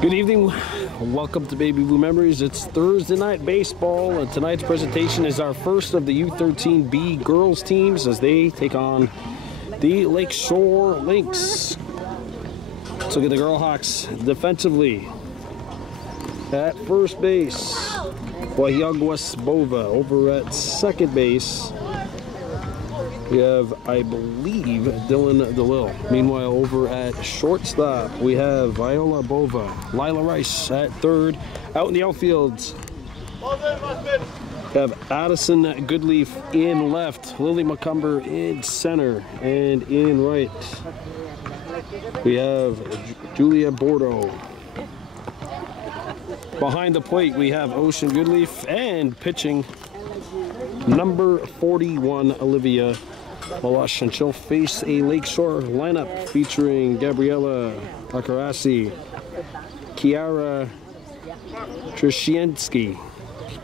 Good evening, welcome to Baby Blue Memories. It's Thursday night baseball, and tonight's presentation is our first of the U-13B girls teams as they take on the Lakeshore Lynx. Let's look at the Warhawks defensively. At first base, Warhawks Bova. Over at second base, we have, I believe, Dylan DeLille. Meanwhile, over at shortstop, we have Viola Bova. Lila Rice at third. Out in the outfield, we have Addison Goodleaf in left. Lily McCumber in center. And in right, we have Julia Bordeaux. Behind the plate, we have Ocean Goodleaf, and pitching, number 41, Olivia Malash, and she'll face a Lakeshore lineup featuring Gabriella Akarasi, Kiara Trishiensky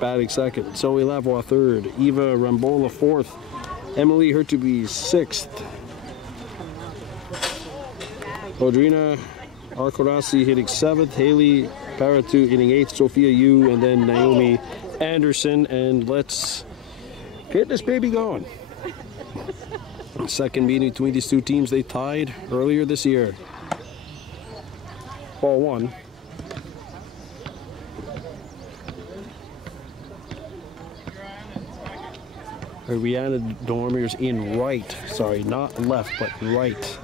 batting second, Zoe Lavoie third, Eva Rambola fourth, Emily Hertuby sixth, Audrina Arkorasi hitting seventh, Haley Paratu hitting eighth, Sophia Yu, and then Naomi Anderson. And let's get this baby going. Second meeting between these two teams, they tied earlier this year. Ball one. Rihanna Dormier's in right. Sorry, not left, but right.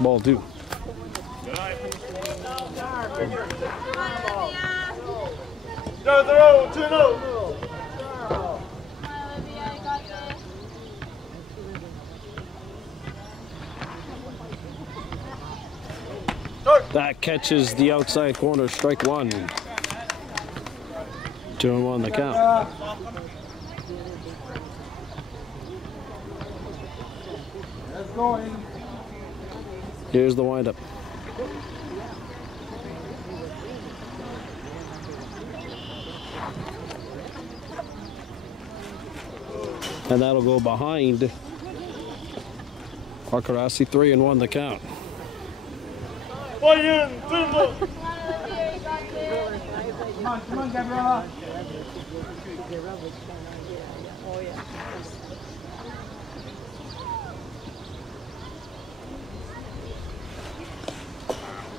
Ball two. No, 2-0. That catches the outside corner, strike one. 2-1 the count. Here's the windup. And that'll go behind Akarasi. 3-1 the count. Come on, Gabriella.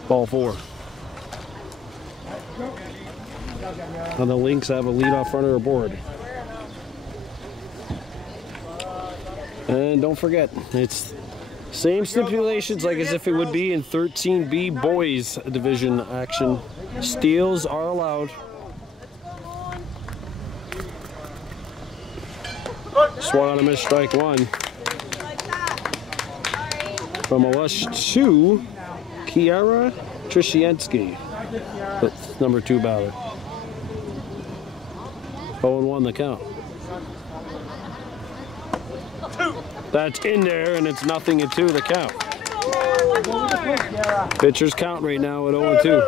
Ball four. And the Lynx have a leadoff runner aboard. And don't forget, it's same stipulations like as if it would be in 13B boys division action. Steals are allowed. Swat on a miss, strike one. From a lush to Kiara Trishiensky, number 2 batter. 0-1 the count. That's in there, and it's 0-2 the count. Pitchers count right now at 0-2.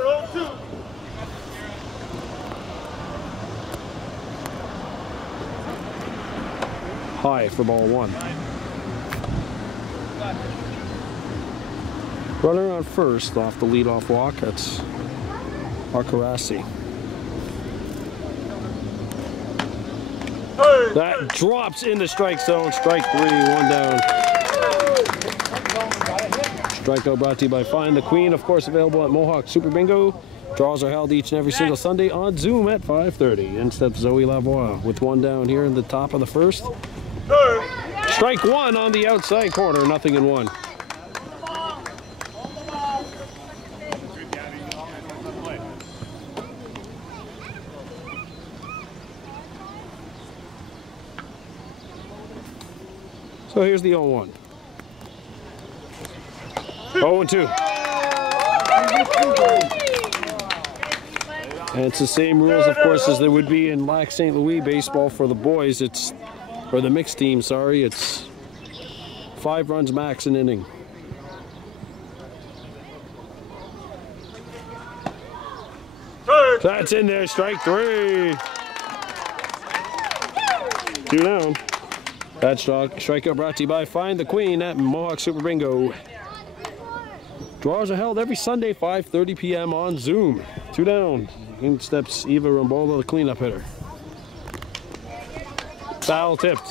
High for ball one. Runner on first off the leadoff walk. That's Akarasi. That drops in the strike zone. Strike three, 1 down. Strikeout brought to you by Find the Queen, of course, available at Mohawk Super Bingo. Draws are held each and every single Sunday on Zoom at 5:30. In steps Zoe Lavoie with 1 down here in the top of the first. Strike one on the outside corner, 0-1. So here's the 0-1. 0-2. And it's the same rules, of course, as there would be in Lac St. Louis baseball for the boys. It's, or the mixed team, sorry. It's 5 runs max an inning. That's in there, strike three. 2 down. That strikeout brought to you by Find the Queen at Mohawk Super Bingo. Draws are held every Sunday, 5:30 p.m. on Zoom. 2 down. In steps Eva Rambola, the cleanup hitter. Foul tipped.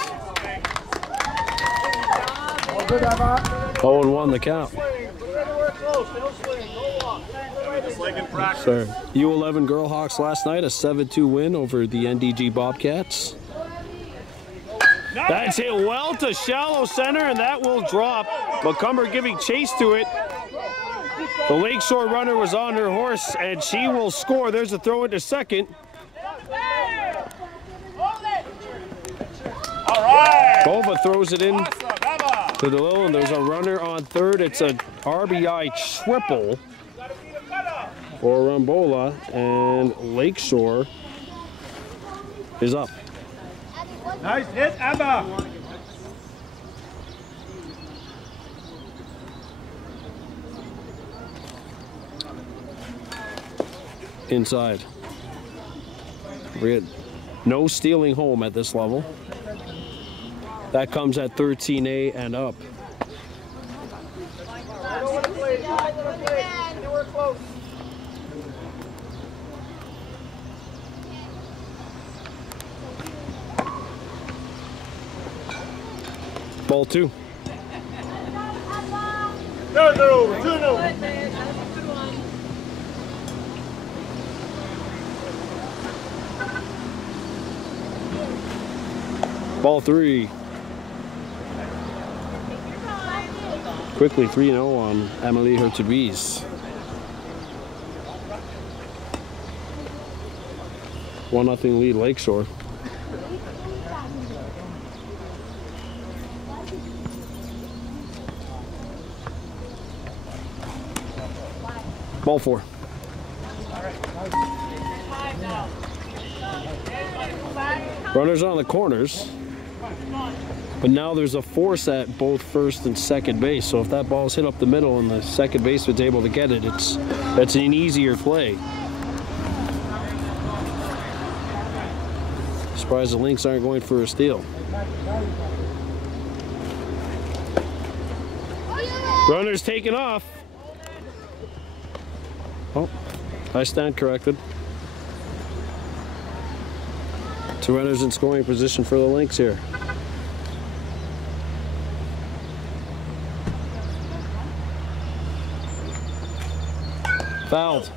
0-1 the count. Sorry. U-11 Girl Hawks last night, a 7-2 win over the NDG Bobcats. That's hit well to shallow center, and that will drop. Macomber giving chase to it. The Lakeshore runner was on her horse, and she will score. There's a throw into second. All right. Bova throws it in to the little, and there's a runner on third. It's a RBI triple for Rambola, and Lakeshore is up. Nice hit, Emma. Inside. We had no stealing home at this level. That comes at 13A and up. Ball 2. No. Ball 3. Quickly 3-0 on Emily Hertubiz. 1-0 lead Lakeshore. Ball 4. Runners on the corners, but now there's a force at both first and second base. So if that ball's hit up the middle and the second baseman's able to get it, that's an easier play. Surprised the Lynx aren't going for a steal. Runners taking off. Oh, I stand corrected. 2 runners in scoring position for the Lynx here. Fouled.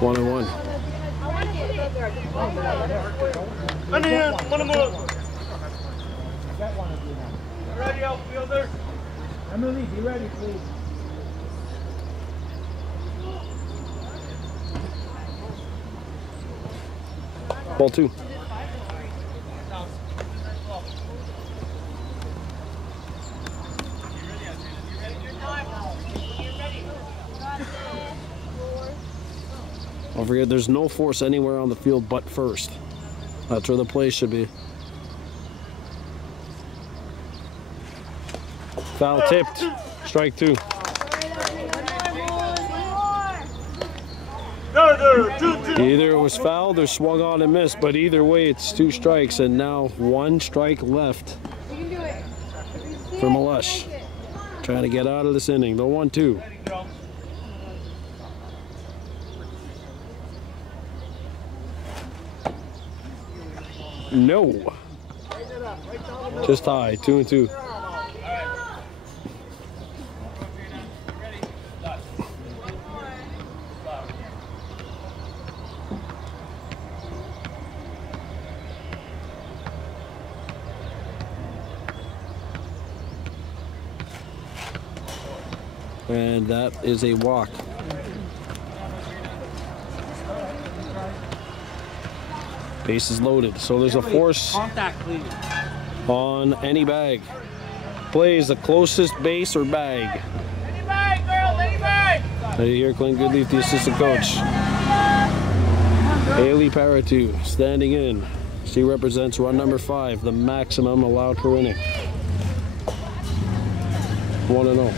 1-1. Ready, outfielder. Emily, be ready, please. Ball 2. Don't forget, there's no force anywhere on the field but first. That's where the play should be. Foul tipped. Strike 2. Either it was fouled or swung on and missed, but either way, it's 2 strikes, and now 1 strike left for Malush. Trying to get out of this inning. The 1-2. No. Just high. 2-2. And that is a walk. Base is loaded, so there's a force on any bag. Plays the closest base or bag. Any bag, girl, any bag. Here, Clint Goodleaf, the assistant coach. Haley Paratu standing in. She represents run number 5, the maximum allowed per inning. 1-0.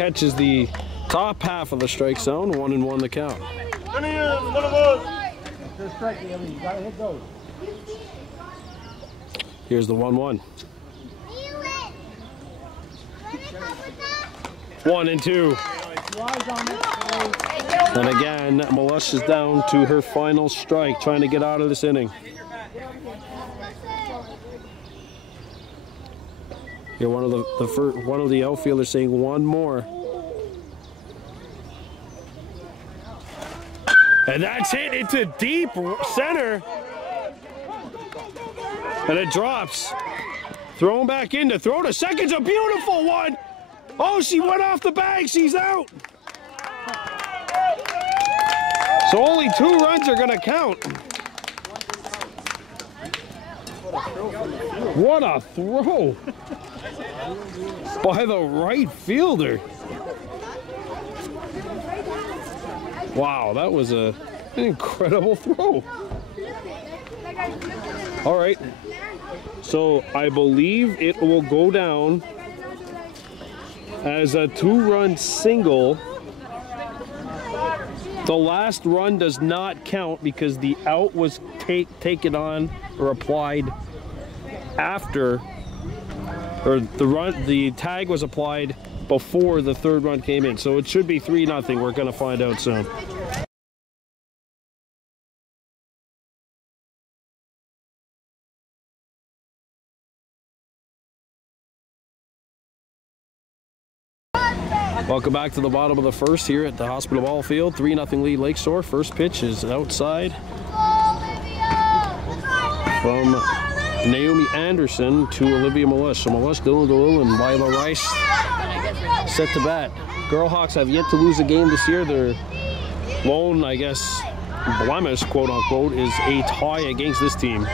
catches the top half of the strike zone. 1-1 the count. Here's the 1-1. 1-2. And again, Malush is down to her final strike, trying to get out of this inning. Here, one of the outfielders saying one more. And that's hit into deep center. And it drops. Thrown back in to throw to second's a beautiful one. Oh, she went off the bag. She's out. So only 2 runs are going to count. What a throw by the right fielder. Wow, that was an incredible throw. All right, so I believe it will go down as a 2-run single. The last run does not count because the out was taken on or applied after, or the tag was applied before the 3rd run came in. So it should be 3-0. We're going to find out soon. Welcome back to the bottom of the 1st here at the Hospital Ball Field. 3-0 lead Lakeshore. First pitch is outside from Naomi Anderson to Olivia Malush. So Malush, Dylan DeLille, and Lila Rice set to bat. Girlhawks have yet to lose a game this year. Their lone, I guess, blemish, quote unquote, is a tie against this team.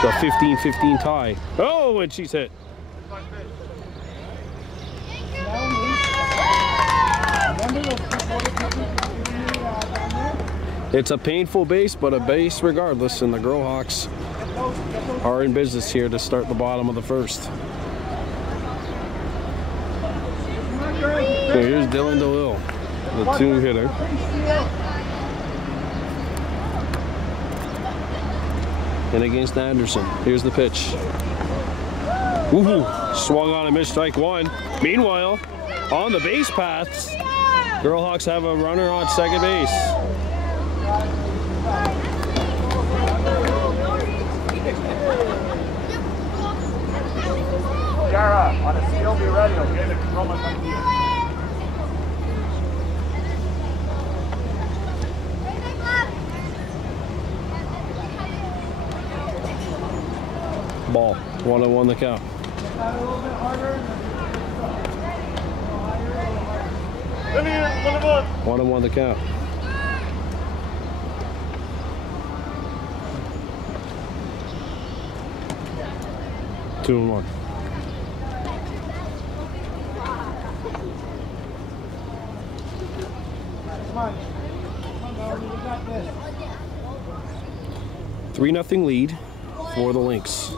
So a 15-15 tie. Oh, and she's hit. It's a painful base, but a base regardless, and the Girlhawks are in business here to start the bottom of the 1st. So here's Dylan DeLille, the 2-hitter. And against Anderson, here's the pitch. Woohoo! Swung on and missed strike 1. Meanwhile, on the base paths, Girlhawks have a runner on second base. Yara, on a steal, be ready, okay? The control must come to you. Ball, 1-1 the count. 1-1 the count. Two and 1. Come on. 3-0 lead for the Lynx.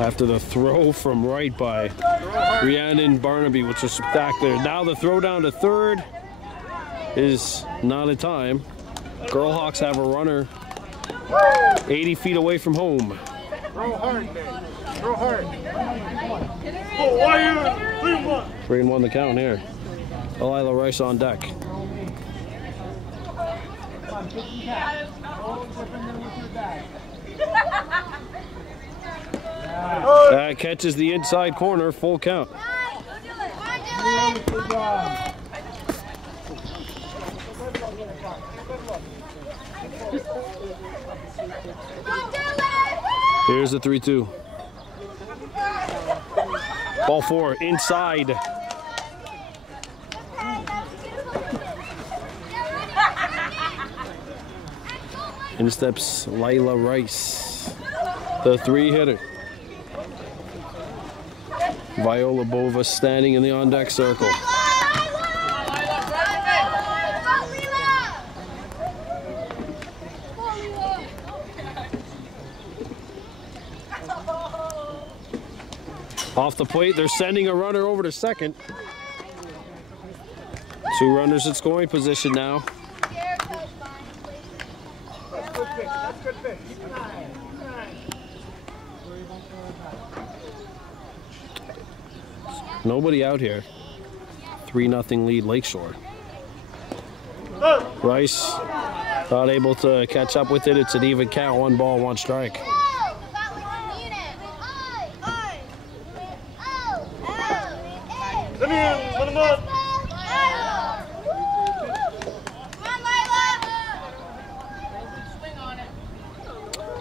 After the throw from right by Rhiannon Barnaby, which was spectacular. Now the throw down to 3rd is not in time. Girlhawks have a runner 80 feet away from home. Throw hard, man. Throw hard. Oh, why are you 3-1? 3-1 the count here. Lila Rice on deck. That catches the inside corner, full count. Here's the 3-2. Ball 4 inside. In steps Lila Rice, the 3-hitter. Viola Bova standing in the on-deck circle. Off the plate, they're sending a runner over to second. Two runners in scoring position now. That's good pitch. That's good pitch. Nobody out here. 3-0 lead Lakeshore. Rice not able to catch up with it. It's an even count. 1 ball, 1 strike. Let me in. Let him up.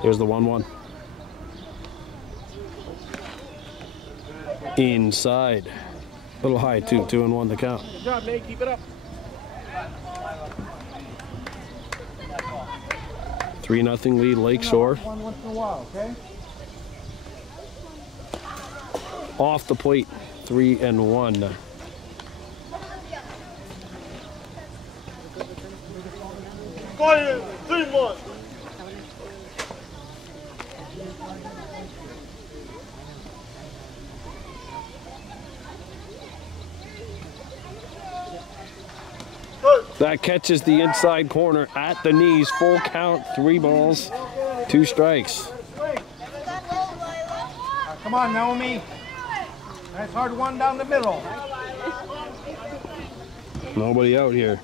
Here's the 1-1. Inside. A little high too. 2-1 the count. Good job, Nate. Keep it up. 3-0 lead Lakeshore. One once in a while, okay? Off the plate. 3-1. Quiet. 3-1. That catches the inside corner at the knees. Full count. 3 balls, 2 strikes. Come on, Naomi. Nice hard one down the middle. Nobody out here.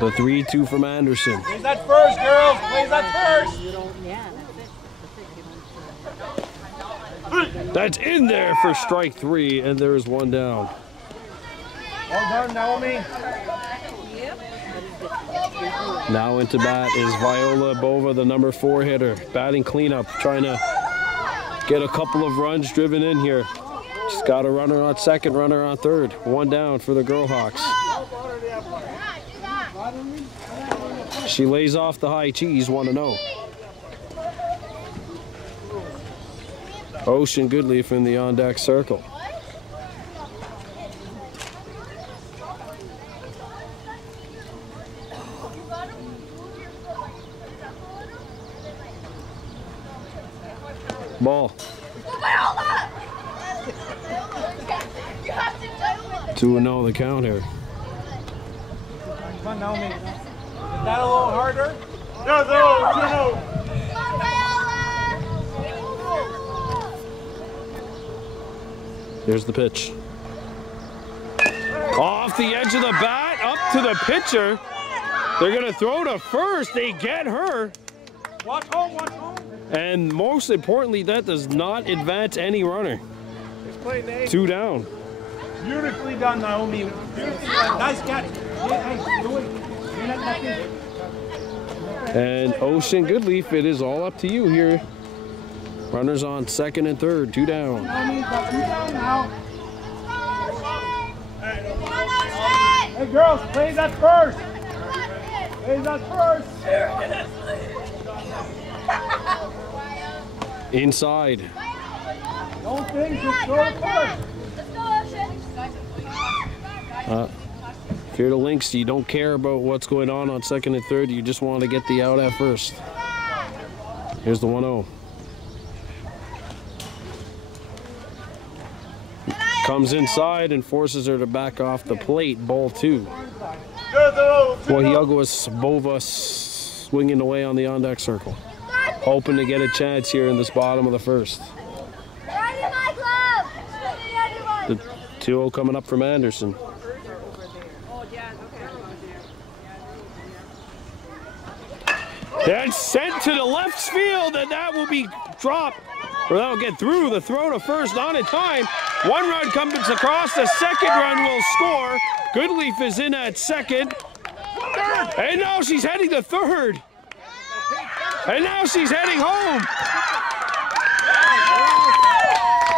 The 3-2 from Anderson. Plays that first, girls. Plays that first. That's in there for strike 3, and there is 1 down. Well done, Naomi. Now into bat is Viola Bova, the number 4 hitter. Batting cleanup, trying to get a couple of runs driven in here. She's got a runner on second, runner on third. 1 down for the Warhawks. She lays off the high cheese, 1-0. Ocean Goodleaf in the on-deck circle. Ball. 2-0 the count here. Come on, Naomi. Is that a little harder? No, 2-0. Here's the pitch. Off the edge of the bat, up to the pitcher. They're going to throw to first. They get her. Watch home, watch home. And most importantly, that does not advance any runner. Nice play, Nate. 2 down. Beautifully done, Naomi. Beautifully done. Nice catch. Hey, do it. You're not nothing. And Ocean Goodleaf, it is all up to you here. Runners on second and third, 2 down. Naomi, got 2 down now. Hey, girls, play that first. Play that first. Inside. Don't think, just throw it first. If you're the Lynx, you don't care about what's going on second and third. You just want to get the out at first. Here's the 1-0. Comes inside and forces her to back off the plate. Ball 2. Warhawks Bova swinging away on the on-deck circle. Hoping to get a chance here in this bottom of the first. The 2-0 coming up from Anderson. That's sent to the left field, and that will be dropped. Or that'll get through. The throw to first, not in time. 1 run comes across. The second run will score. Goodleaf is in at second. And now she's heading to third. And now she's heading home.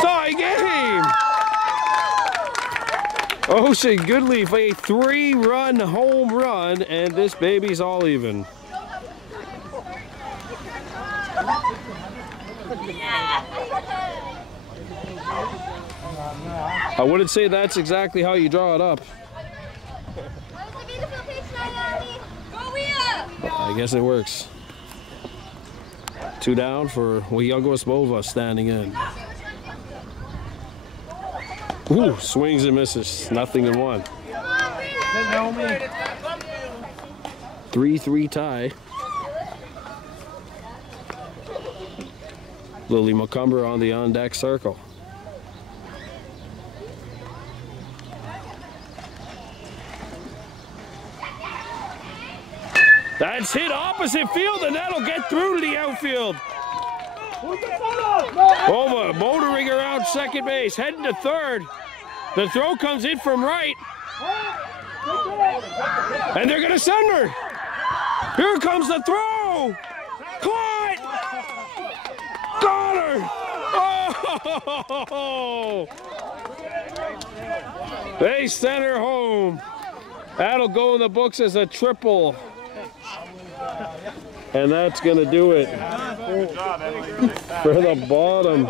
Tie game. Ocean Goodleaf, a 3-run home run, and this baby's all even. I wouldn't say that's exactly how you draw it up. I guess it works. 2 down for Warhawks Bova standing in. Ooh, swings and misses. 0-1. 3-3 tie. Lily McCumber on the on-deck circle. That's hit opposite field, and that'll get through to the outfield. Bova motoring around second base, heading to third. The throw comes in from right. And they're gonna send her. Here comes the throw. Caught! Got her! Oh! They sent her home. That'll go in the books as a triple. And that's going to do it for the bottom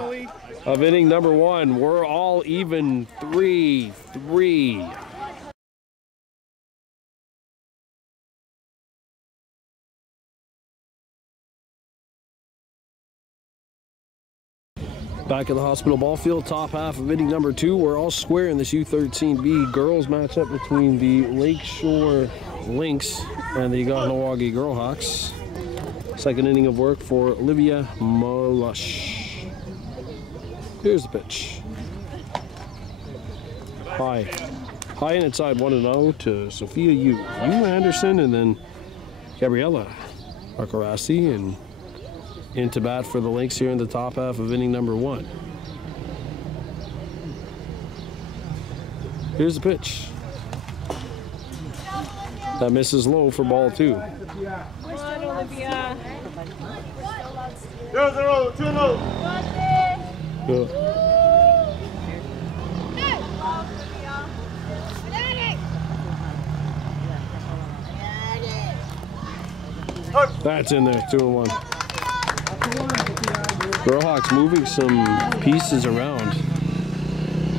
of inning number 1. We're all even 3-3. Back at the hospital ball field, top half of inning number 2. We're all square in this U-13B girls matchup between the Lakeshore Lynx and the Kahnawake Warhawks. Second inning of work for Olivia Malush. Here's the pitch. High and inside 1-0 to Sophia Yu Anderson, and then Gabriella Arcarassi, and into bat for the Lynx here in the top half of inning number 1. Here's the pitch. That misses low for ball 2. Where's that, Olivia? 0-0, 2-0. That's in there, 2-1. Warhawks moving some pieces around.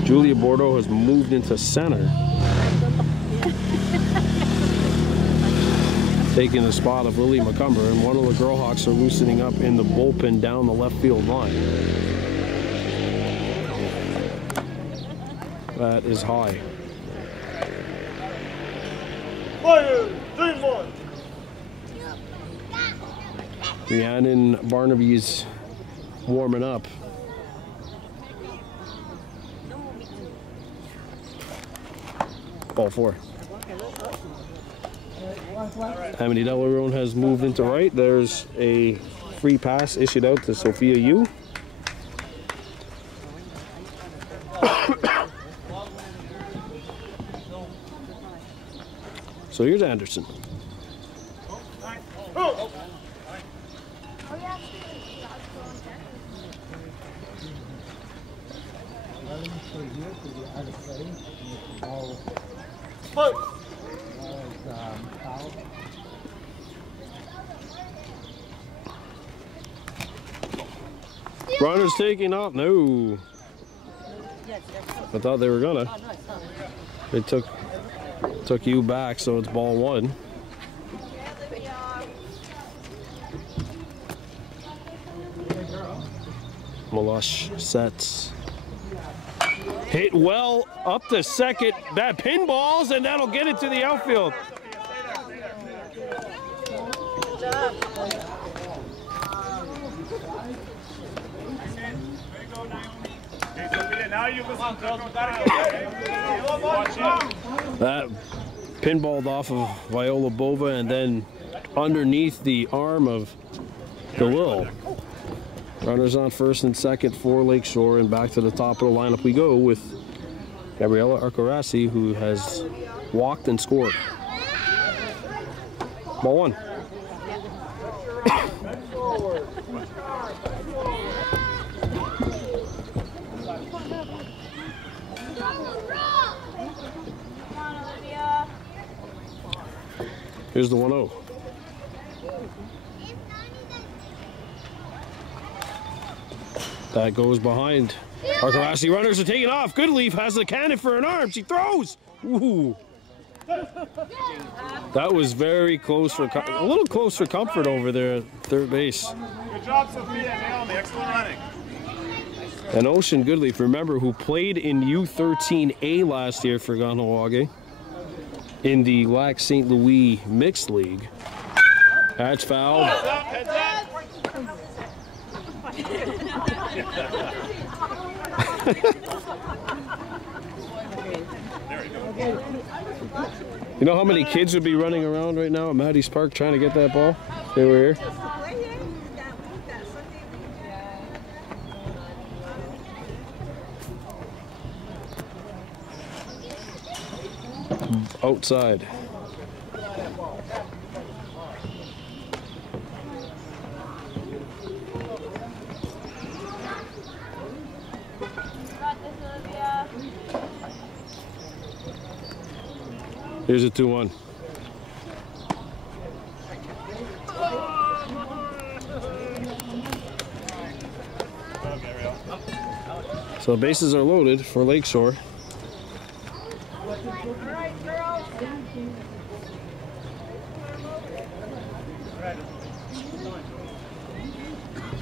Julia Bordeaux has moved into center, taking the spot of Lily McCumber, and one of the Warhawks are loosening up in the bullpen down the left field line. That is high. Fire, 3-1. Rhiannon Barnaby's warming up. Ball 4. Amity Delarone has moved into right. There's a free pass issued out to Sophia Yu. So here's Anderson. Runners taking off. No. I thought they were gonna. They took you back, so it's ball 1. Malush sets. Hit well up to second. That pinballs, and that'll get it to the outfield. That pinballed off of Viola Bova and then underneath the arm of DeLille. Runners on first and second for Lakeshore, and back to the top of the lineup we go with Gabriella Arcarassi, who has walked and scored. Ball 1. Here's the 1-0. That goes behind. Arcarassi. Runners are taking off. Goodleaf has the cannon for an arm. She throws. Ooh. That was very close for a little close for comfort over there at third base. Good job, Sophia and Naomi. Excellent running. And Ocean Goodleaf, remember, who played in U-13A last year for Kahnawake, in the Lac St. Louis Mixed League. That's fouled. You know how many kids would be running around right now at Maddie's Park trying to get that ball? They were here. Outside. Here's a 2-1. So bases are loaded for Lakeshore.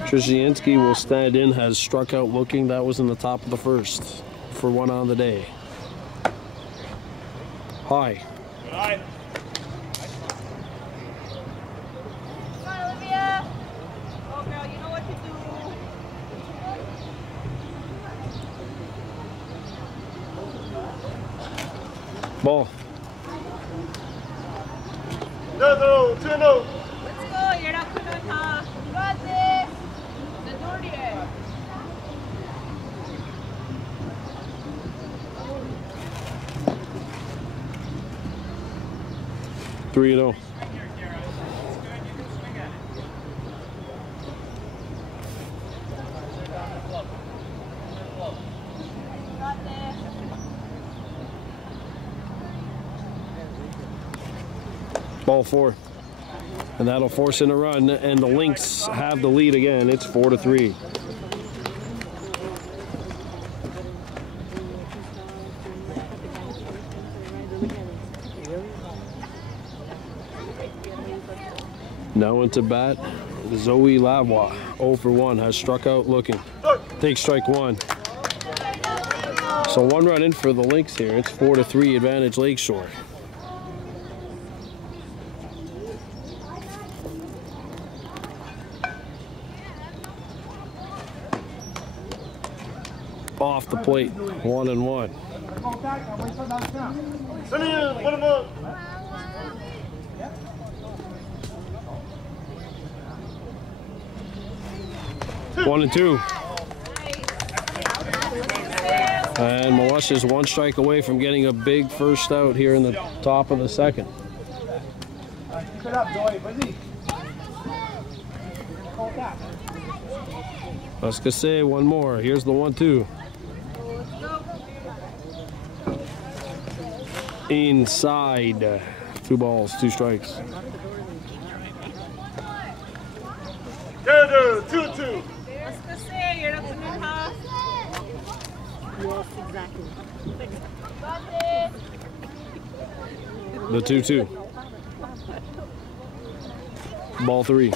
Trzyzianski will stand in, has struck out looking. That was in the top of the first for 1 on the day. High. Hi. Come on, Olivia. Oh, girl, you know what to do. Ball. 2-0, 2-0. Let's go. You're not going to talk. You got this. The door here. Three and 0. Ball 4. And that'll force in a run, and the Lynx have the lead again. It's 4-3. Now into bat, Zoe Lavoie, 0 for 1, has struck out looking. Takes strike 1. So 1 run in for the Lynx here. It's 4-3 advantage Lakeshore. Off the plate, 1-1. Send it in, put him up. One and 2. And Melush is 1 strike away from getting a big first out here in the top of the second. Keep it up, Joey. Busy. Let's say one more. Here's the 1-2. Inside. 2 balls, 2 strikes. 2-2. Let's go say you're not going to talk. Yes, exactly. Got this. The 2-2. Ball 3.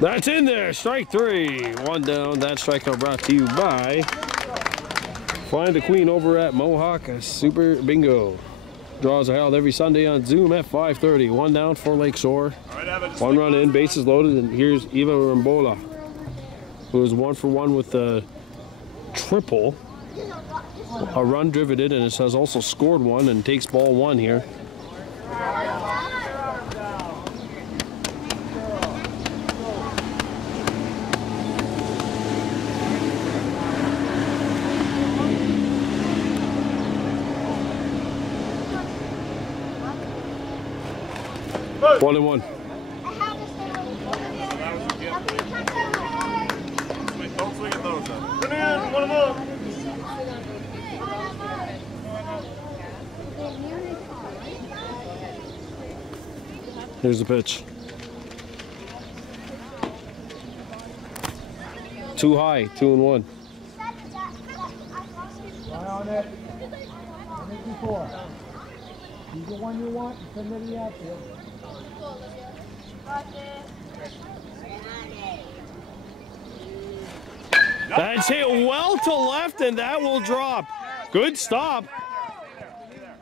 That's in there. Strike 3. 1 down. That strikeout brought to you by Find the Queen over at Mohawk Super Bingo. Draws are held every Sunday on Zoom at 5:30. 1 down for Lakeshore. 1 run in, bases loaded, and here's Eva Rambola, who is 1 for 1 with the triple. A run driven in, and it has also scored 1 and takes ball 1 here. One and 1. Don't swing at those. Put it in, put them up. Here's the pitch. Too high, 2 and 1. 4. He's the one you want. Send it to the outfield. That's hit well to left, and that will drop. Good stop.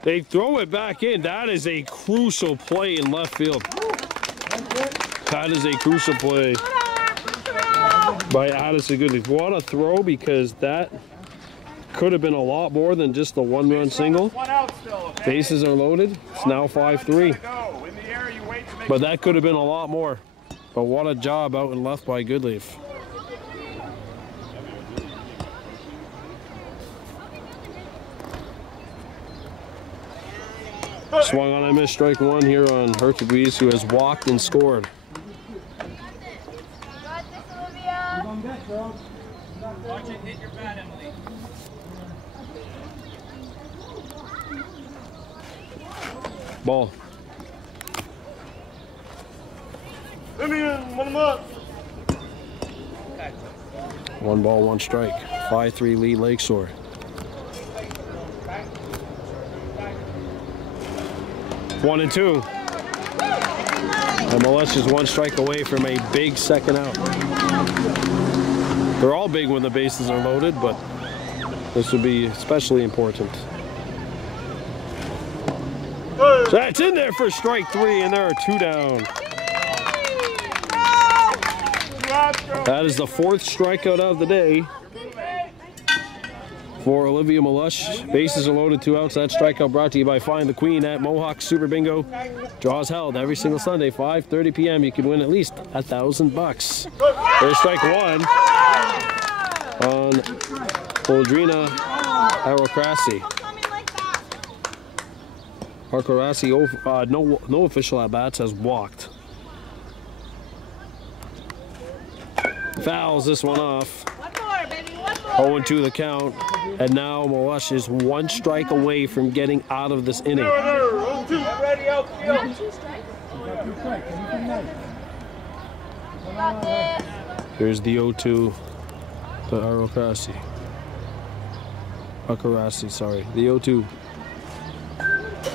They throw it back in. That is a crucial play in left field. That is a crucial play by Addison Goodleaf. What a throw, because that could have been a lot more than just the one-run single. Bases are loaded. It's now 5-3. But that could have been a lot more. But what a job out and left by Goodleaf. Swung on, I missed strike one here on Hercules, who has walked and scored. Watch it hit your bat, Emily. Ball. Indian, 1 up. 1 ball, 1 strike. 5-3 lead Lakeshore. One and two. MLS is 1 strike away from a big second out. They're all big when the bases are loaded, but this would be especially important. That's in there for strike 3, and there are 2 down. That is the 4th strikeout of the day for Olivia Malush. Bases are loaded, 2 outs. That strikeout brought to you by Find the Queen at Mohawk Super Bingo. Draws held every single Sunday, 5:30 p.m. You can win at least $1,000. There's strike 1 on Aldrina Arokrasi. Arokrasi, no official at bats, has walked. Fouls this one off. 0-2 the count, and now Malush is 1 strike away from getting out of this inning. Here's the 0-2 to Arokrasi. Arokrasi, sorry, the 0-2.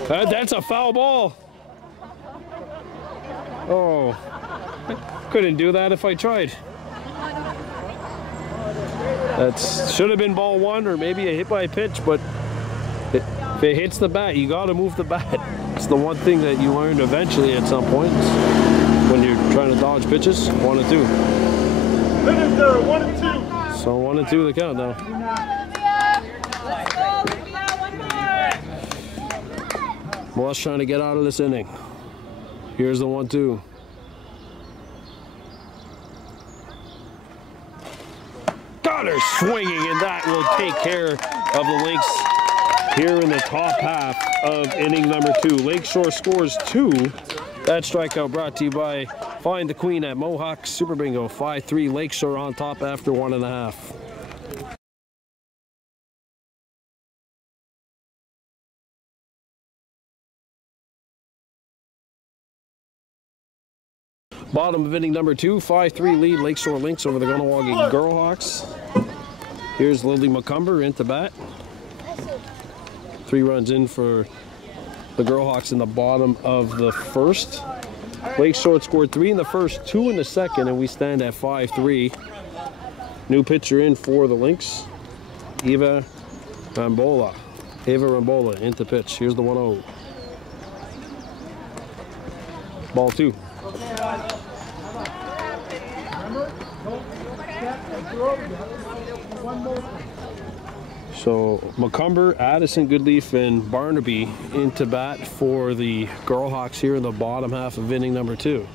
That's a foul ball. Oh, couldn't do that if I tried. That should have been ball 1, or maybe a hit by pitch, but if it hits the bat, you got to move the bat. It's the one thing that you learned eventually at some point when you're trying to dodge pitches. 1-2. 1-2. So 1-2 the count now. Moss trying to get out of this inning. Here's the 1-2. Got her swinging, and that will take care of the Lynx here in the top half of inning number 2. Lakeshore scores 2. That strikeout brought to you by Find the Queen at Mohawk Super Bingo. 5-3 Lakeshore on top after 1.5. Bottom of inning number 2, 5-3 lead Lakeshore Lynx over the Kahnawake Warhawks. Here's Lily McCumber into bat. 3 runs in for the Warhawks in the bottom of the 1st. Lakeshore scored 3 in the 1st, 2 in the 2nd, and we stand at 5-3. New pitcher in for the Lynx, Eva Rambola into pitch. Here's the 1-0. Ball 2. So McCumber, Addison Goodleaf, and Barnaby into bat for the Warhawks here in the bottom half of inning number 2.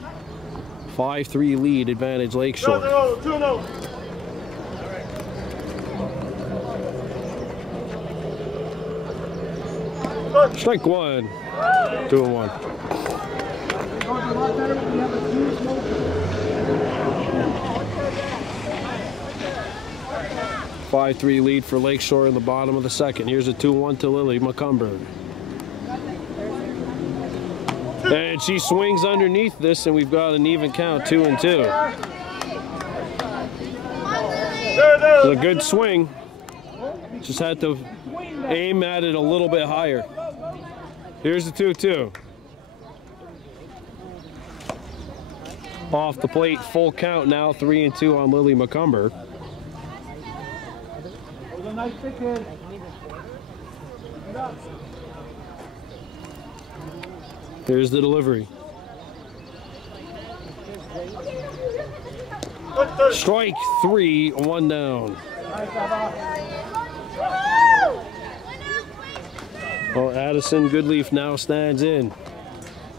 5-3 lead advantage Lakeshore. 2-0. Strike 1. 2-1. 5-3 lead for Lakeshore in the bottom of the 2nd. Here's a 2-1 to Lily McCumber. And she swings underneath this, and we've got an even count, 2-2. It's a good swing. Just had to aim at it a little bit higher. Here's the 2-2. Off the plate, full count now, 3-2 on Lily McCumber. Nice pick, kid. Here's the delivery. Strike 3, 1 down. Oh, Addison Goodleaf now stands in.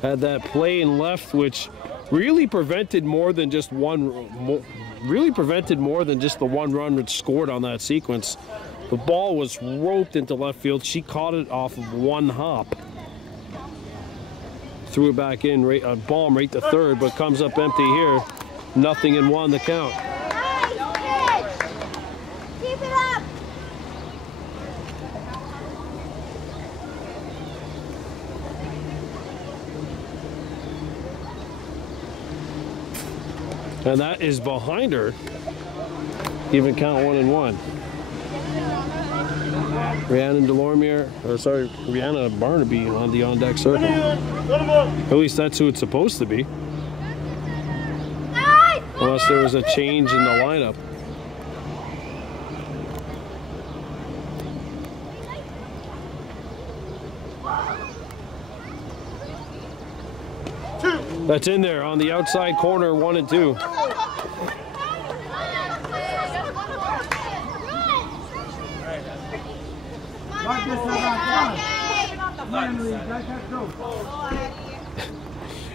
Had that play in left, which really prevented more than just one. Really prevented more than just the 1 run which scored on that sequence. The ball was roped into left field. She caught it off of 1 hop. Threw it back in, a bomb right to third, but comes up empty here. 0-1 the count. Keep it up. And that is behind her. Even count 1-1. Rhiannon Delormier, or sorry, Rhiannon Barnaby on the on-deck circle. At least that's who it's supposed to be. Unless there was a change in the lineup. That's in there on the outside corner, 1 and 2.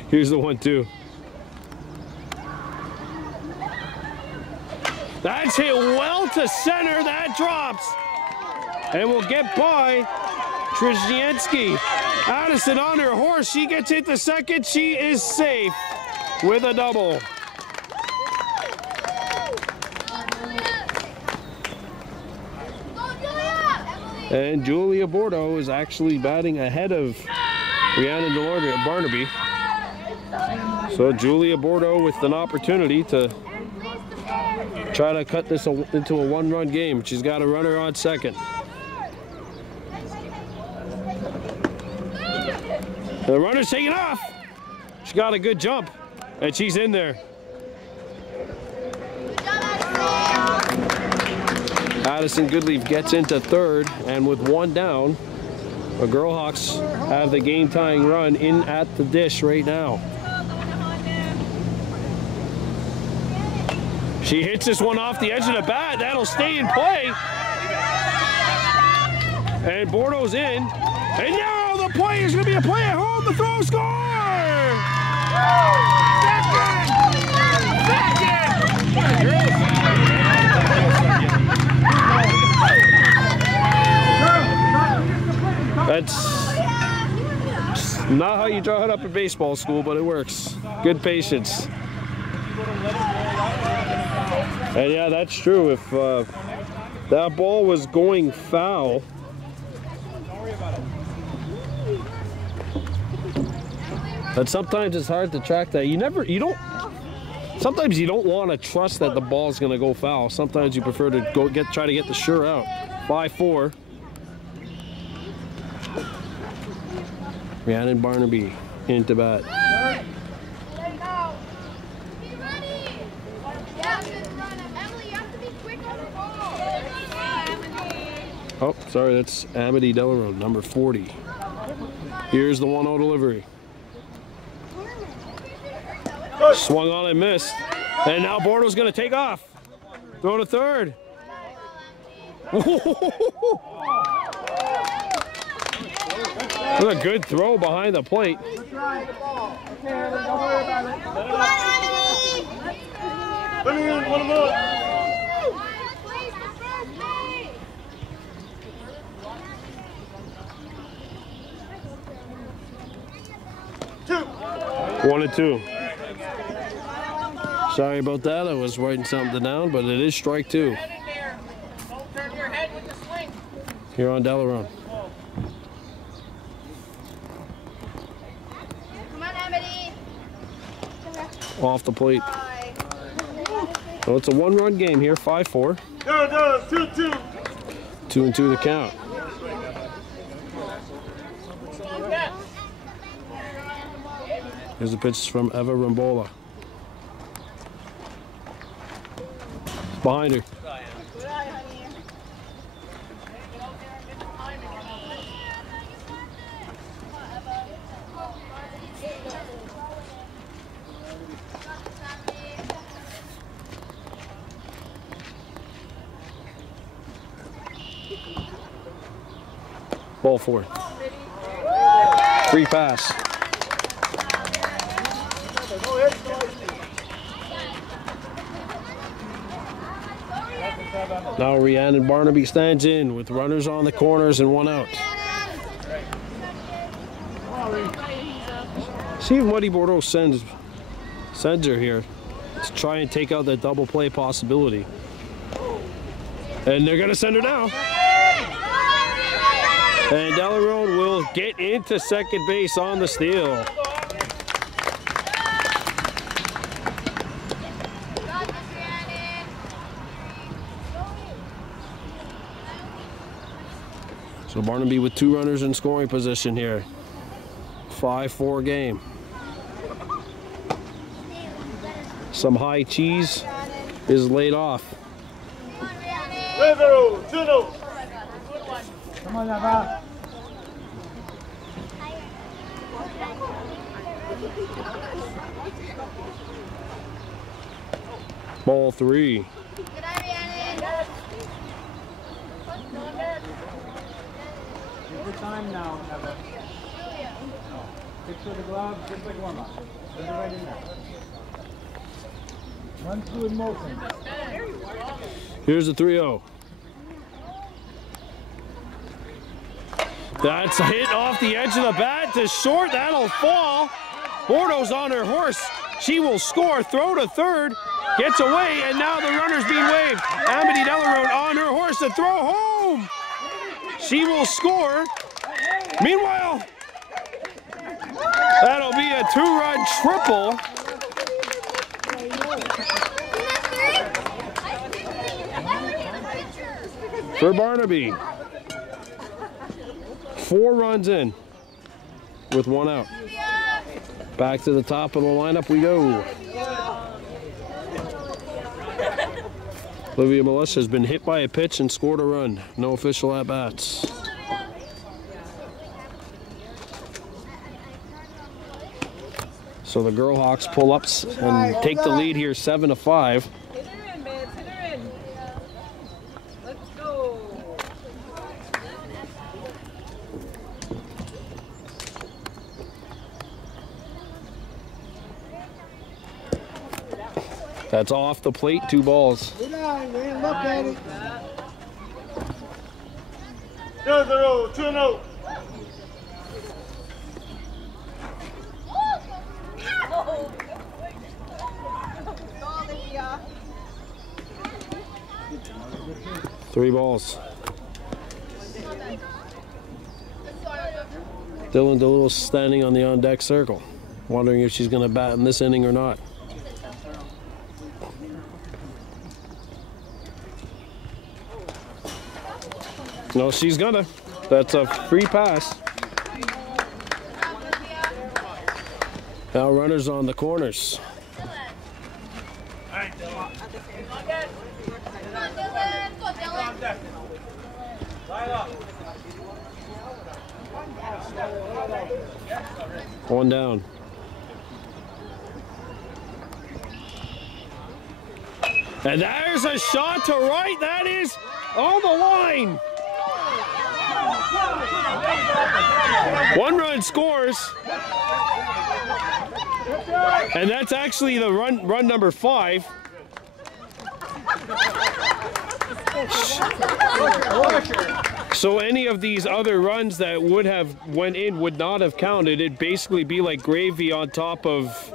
Here's the 1-2. That's hit well to center. That drops. And we'll get by Trzynski. Addison on her horse. She gets hit to second. She is safe with a double. And Julia Bordeaux is actually batting ahead of Rhiannon Delormier Barnaby. So Julia Bordeaux with an opportunity to try to cut this into a 1-run game. She's got a runner on second. The runner's taking off. She got a good jump, and she's in there. Addison Goodleaf gets into third, and with 1 down, the Girlhawks have the game-tying run in at the dish right now. She hits this one off the edge of the bat. That'll stay in play. And Bordeaux's in. And now the play is going to be a play at home. The throw, score! That's not how you draw it up in baseball school, but it works. Good patience. And yeah, that's true. If that ball was going foul, but sometimes it's hard to track that. Sometimes you don't want to trust that the ball's going to go foul. Sometimes you prefer to try to get the sure out. 5-4. Rhiannon Barnaby into bat. Oh, sorry, that's Amity Delarone, number 40. Here's the 1-0 delivery. Swung on and missed. And now Bordeaux's going to take off. Throw to third. That's a good throw behind the plate. One and two. Sorry about that. I was writing something down, but it is strike 2. Here on Delarone. Come on, Amity. Off the plate. So it's a 1-run game here, 5-4. 2-2 the count. Here's a pitch from Eva Rambola. Behind her. Ball 4. Free pass. Now Rhiannon Barnaby stands in with runners on the corners and 1 out. See if Muddy Bordeaux sends her here to try and take out that double play possibility. And they're going to send her now. And Delarone will get into second base on the steal. So Barnaby with 2 runners in scoring position here. 5-4 game. Some high cheese is laid off. Come on, Eva. Ball 3. Take your time now, Eva. Picture the glove, just like warm-up. Put it right in there. Run through in motion. Here's the 3-0. That's a hit off the edge of the bat to short. That'll fall. Bordeaux's on her horse. She will score. Throw to third. Gets away, and now the runner's being waved. Amity Delarone on her horse to throw home. She will score. Meanwhile, that'll be a 2-run triple. For Barnaby. 4 runs in with 1 out. Back to the top of the lineup we go. Olivia Militia has been hit by a pitch and scored a run. No official at-bats. So the Girlhawks pull up and take the lead here 7-5. Hit her in, man. Hit her in. Let's go. That's off the plate, 2 balls. Good eye, man. Look at it. 0-0, 2-0. Go, Olivia. 3 balls. Dylan DeLille standing on the on-deck circle, wondering if she's going to bat in this inning or not. No, she's gonna. That's a free pass. Now runners on the corners. One down. And there's a shot to right. That is on the line. 1 run scores. And that's actually the run number 5. So any of these other runs that would have went in would not have counted. It'd basically be like gravy on top of,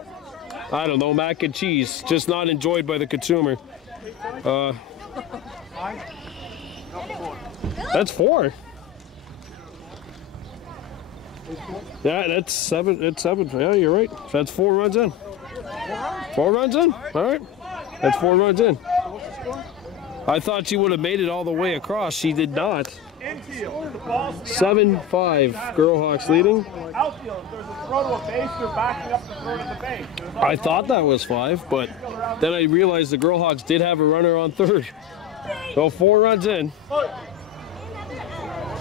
I don't know, mac and cheese, just not enjoyed by the consumer. That's 4. Yeah, that's 7. It's 7. Yeah, you're right. That's 4 runs in. 4 runs in. All right. That's 4 runs in. I thought she would have made it all the way across. She did not. Infield, the ball's the 7-5, Girlhawks leading. outfield. If there's a throw to a base, they're backing up the throw to the base. I thought that was 5, but then I realized the Girlhawks did have a runner on third. So 4 runs in.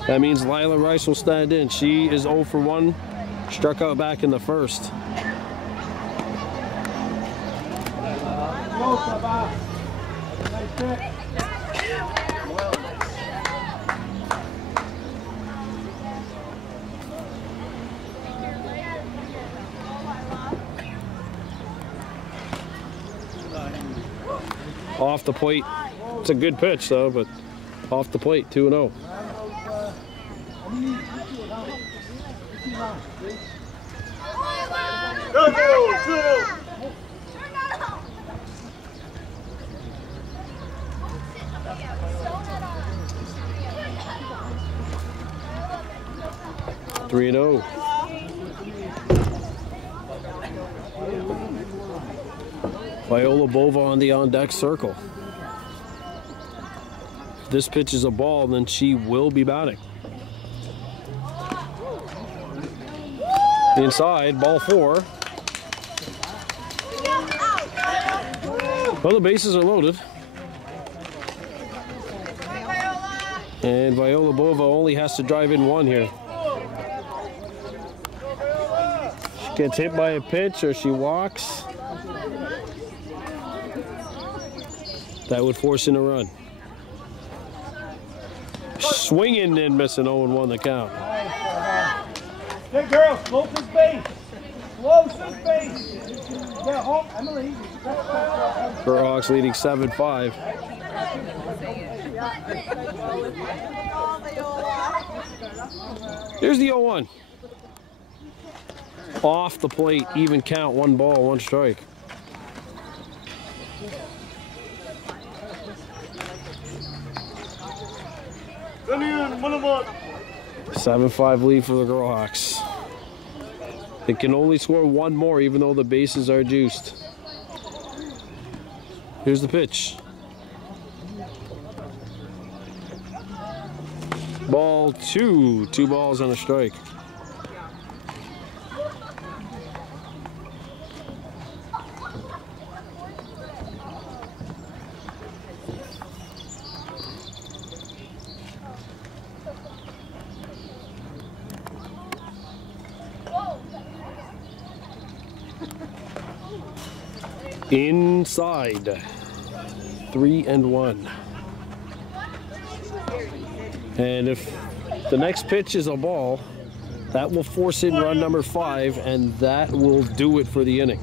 That means Lila Rice will stand in. She is 0 for 1, struck out back in the first. Nice hit. Off the plate. It's a good pitch though, but off the plate, 2-0. Go, 3-0. Viola Bova on the on-deck circle. If this pitch is a ball, then she will be batting. Inside, ball 4. Well, the bases are loaded. And Viola Bova only has to drive in 1 here. She gets hit by a pitch or she walks. That would force in a run. Swinging and missing, 0-1 the count. Hey girls, slow to space. Slow to space. Get home, Emily. Warhawks leading 7-5. Here's the 0-1. Off the plate, even count, 1 ball, 1 strike. go. 7-5 lead for the Girlhawks. They can only score 1 more even though the bases are juiced. Here's the pitch. Ball 2, 2 balls and a strike. Inside, 3-1. And if the next pitch is a ball, that will force in run number 5, and that will do it for the inning.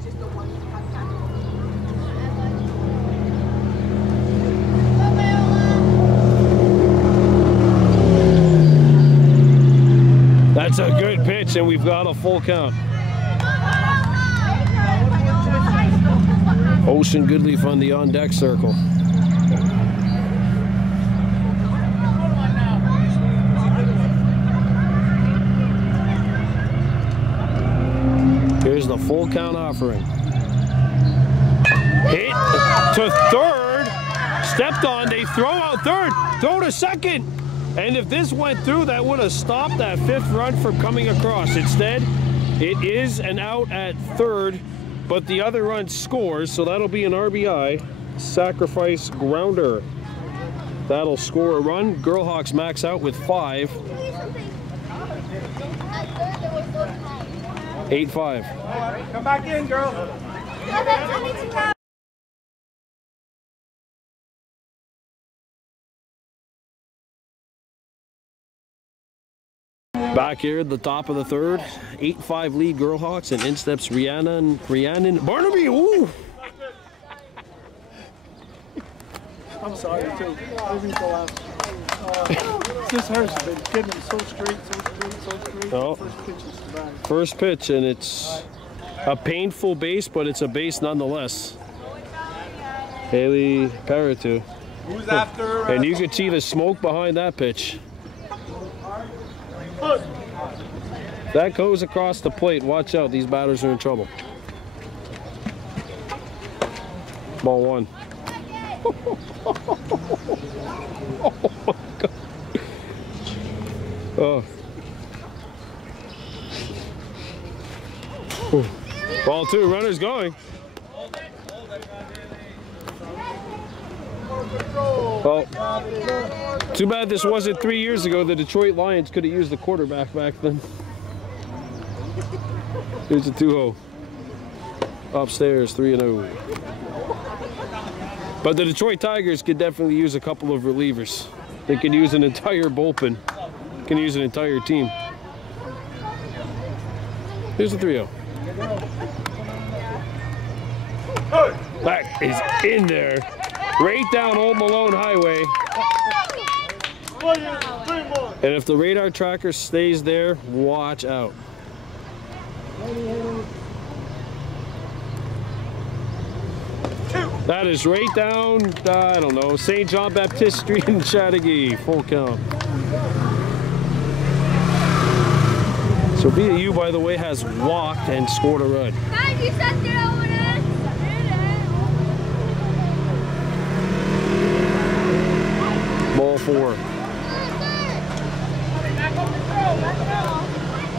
That's a good pitch, and we've got a full count. Ocean Goodleaf on the on-deck circle. Here's the full count offering. Hit to third. Stepped on. They throw out third. Throw to second. And if this went through, that would have stopped that 5th run from coming across. Instead, it is an out at third. But the other run scores, so that'll be an RBI, sacrifice grounder. That'll score a run. Girlhawks max out with 5. 8-5. Come back in, girl. Back here at the top of the third, 8-5 lead Girlhawks, and in steps Rhiannon Barnaby. Ooh! I'm sorry too. I didn't go out. This hurts. They've been getting them so straight. Oh. First pitch is bad. First pitch, and it's a painful base, but it's a base nonetheless. Haley Paratu. Who's after? And you could see the smoke behind that pitch. That goes across the plate. Watch out, these batters are in trouble. Ball 1. Oh my God. Oh. Ooh. Ball 2, runners going. Well, too bad this wasn't 3 years ago. The Detroit Lions could have used the quarterback back then. Here's a 2-0. Upstairs, 3-0. But the Detroit Tigers could definitely use a couple of relievers. They could use an entire bullpen. Can use an entire team. Here's a 3-0. That is in there. Right down Old Malone Highway. And if the radar tracker stays there, watch out. That is right down, I don't know, St. John Baptist Street in Chattagee. Full count. So BAU, by the way, has walked and scored a run. Ball 4.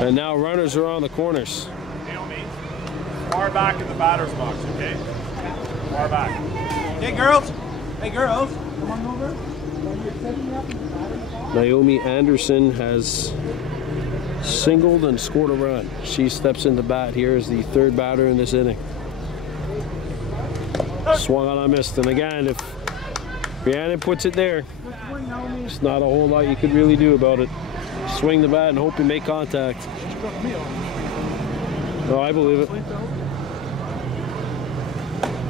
And now runners are on the corners. Naomi, far back in the batter's box, okay? Far back. Hey girls! Hey girls! Come on over. Naomi Anderson has singled and scored a run. She steps in the bat here as the 3rd batter in this inning. Swung on, I missed. And again, if Rhiannon puts it there, there's not a whole lot you could really do about it. Swing the bat and hope you make contact. Oh, I believe it.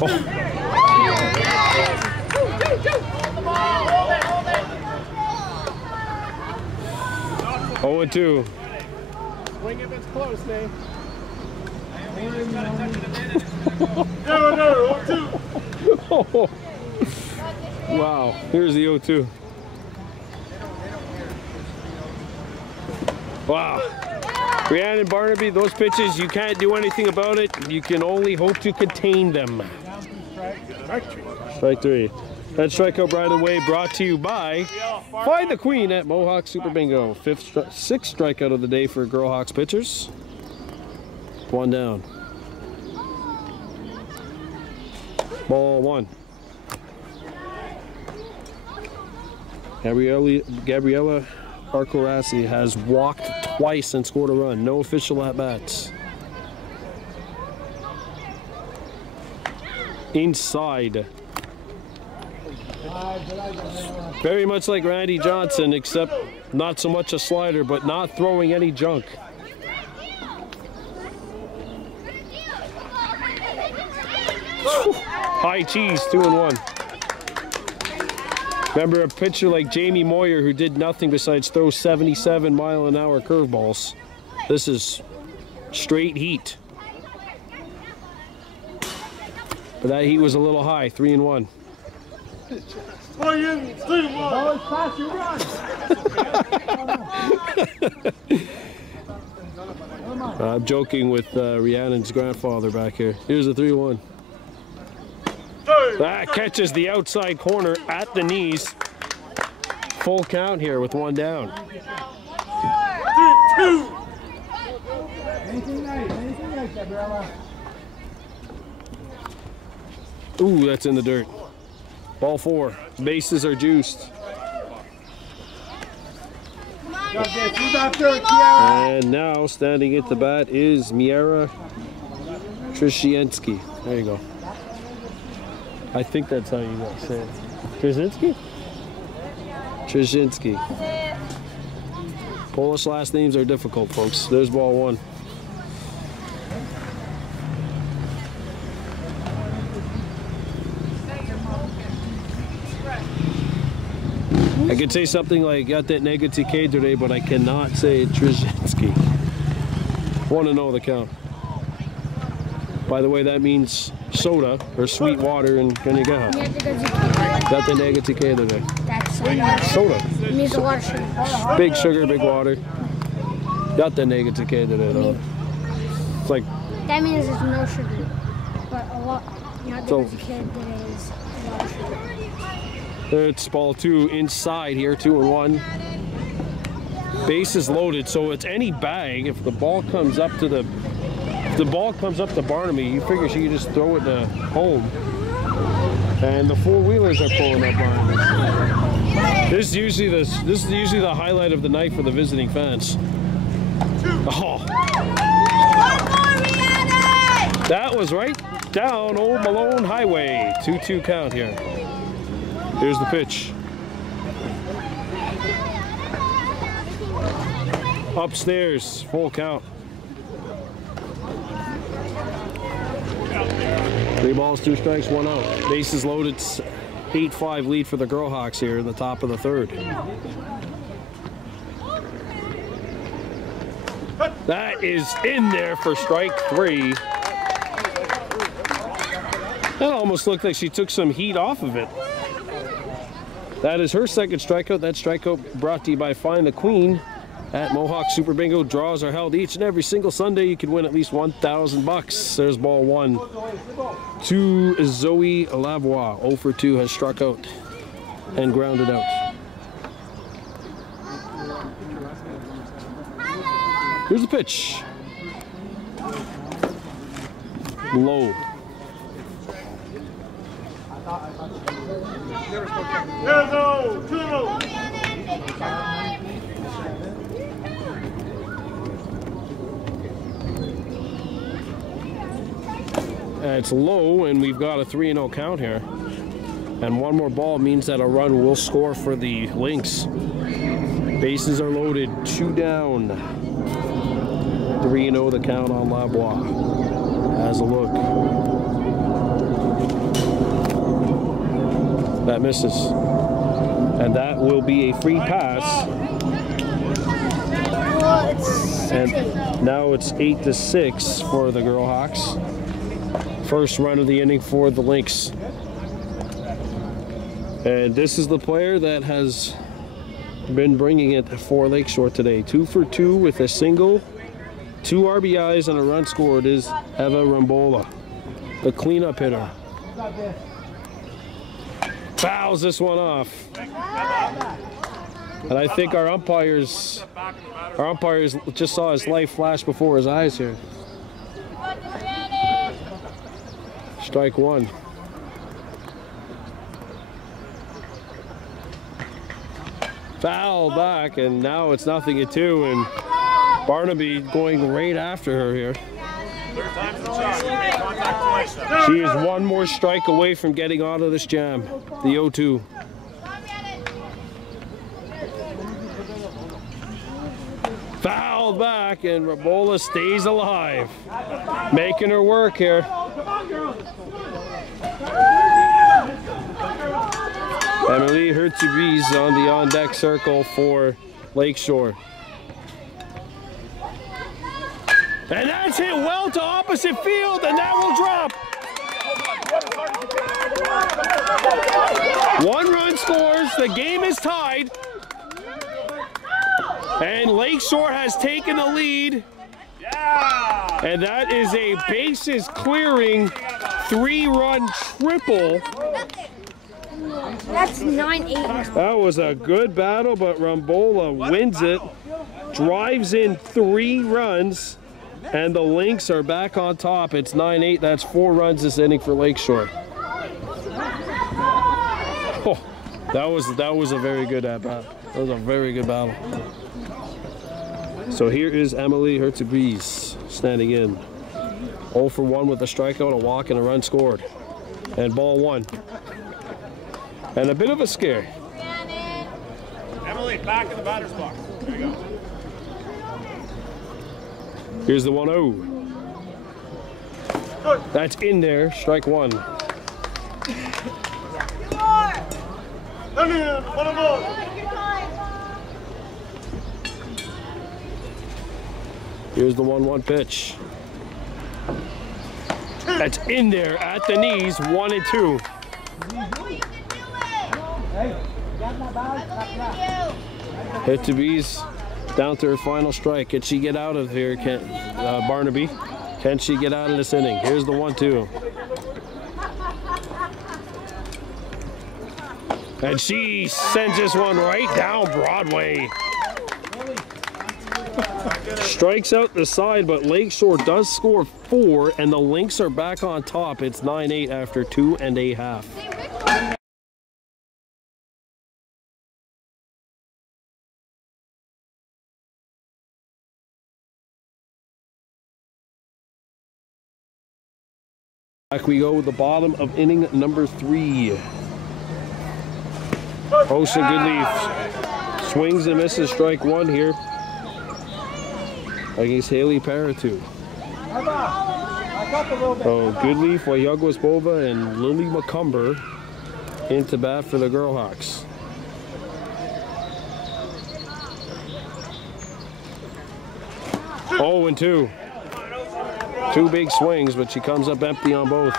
Oh. 0-2. Swing if it's close, Nate. Oh. Wow, here's the 0-2. Wow. Rhiannon Barnaby, those pitches, you can't do anything about it. You can only hope to contain them. Strike 3. That strikeout, by the way, brought to you by Find the Queen at Mohawk Super Bingo. 6th strikeout of the day for Girl Hawks pitchers. 1 down. Ball 1. Gabriella Arcorasi has walked twice and scored a run. No official at-bats. Inside. Very much like Randy Johnson, except not so much a slider, but not throwing any junk. High cheese, 2-1. Remember a pitcher like Jamie Moyer who did nothing besides throw 77-mile-an-hour curveballs. This is straight heat. But that heat was a little high, 3-1. I'm joking with Rhiannon's grandfather back here. Here's a 3-1. That catches the outside corner at the knees. Full count here with 1 down. Ooh, that's in the dirt. Ball 4. Bases are juiced. And now standing at the bat is Miara Trzyszynski. There you go. I think that's how you say it. Trzyszynski? Trzyszynski. Polish last names are difficult, folks. There's ball 1. I could say something like got that negative K today, but I cannot say Trzyszynski. Want to know the count. By the way, that means soda or sweet water in Kahnawake. Got the negative K today. That's soda. It means a lot of sugar. Big sugar, big water. Got the negative K today though. It's like that means there's no sugar. But a lot, So- as a kid, there is a lot of sugar. it's ball 2 inside here, 2-1. Bases loaded, so it's any bag. If the ball comes up to Barnaby, you figure she can just throw it to home. And the four-wheelers are pulling up behind us. This is usually the highlight of the night for the visiting fans. Oh. That was right down Old Malone Highway. 2-2 count here. Here's the pitch. Upstairs, full count. 3 balls, 2 strikes, 1 out. Bases loaded, 8-5 lead for the Warhawks here in the top of the 3rd. That is in there for strike 3. That almost looked like she took some heat off of it. That is her 2nd strikeout. That strikeout brought to you by Find the Queen at Mohawk Super Bingo. Draws are held each and every single Sunday. You can win at least $1,000. There's ball 1 to Zoe Lavoie. 0 for 2 has struck out and grounded out. Here's the pitch. Low. It's low, and we've got a 3-0 count here. And 1 more ball means that a run will score for the Lynx. Bases are loaded, 2 down. 3-0 the count on Lavoie. Has a look. That misses. And that will be a free pass. And now it's 8-6 for the Warhawks. First run of the inning for the Lynx. And this is the player that has been bringing it for Lakeshore today. 2 for 2 with a single, 2 RBIs and a run scored is Eva Rambola, the cleanup hitter. Fouls this one off. And I think our umpires just saw his life flash before his eyes here. Strike 1. Foul back, and now it's 0-2, and Barnaby going right after her here. She is 1 more strike away from getting out of this jam. The 0-2. Fouled back, and Rambola stays alive. Making her work here. Emily Hertzubis on the on-deck circle for Lakeshore. And that's hit well to opposite field, and that will drop. 1 run scores, the game is tied. And Lakeshore has taken the lead. And that is a bases clearing 3-run triple. That's 9-8. That was a good battle, but Rambola wins it, drives in 3 runs, and the Lynx are back on top. It's 9-8. That's 4 runs this inning for Lakeshore. Oh, that was a very good at-bat. That was a very good battle. So here is Emily Hertzubis standing in. 0 for 1 with a strikeout, a walk, and a run scored. And ball 1. And a bit of a scare. Emily, back in the batter's box. There you go. Here's the 1-0. That's in there, strike 1. Here's the 1-1 pitch. That's in there at the knees, 1-2. Hertzubis down to her final strike. Can she get out of here, Barnaby? Can she get out of this inning? Here's the 1-2. And she sends this one right down Broadway. Strikes out the side, but Lakeshore does score 4, and the Lynx are back on top. It's 9-8 after 2 1/2. Back we go with the bottom of inning number 3. Ocean Goodleaf swings and misses, strike 1 here against Haley Paratu. Oh, Goodleaf, Wayagwas Bova, and Lily McCumber into bat for the Warhawks. Oh, and 2. 2 big swings, but she comes up empty on both.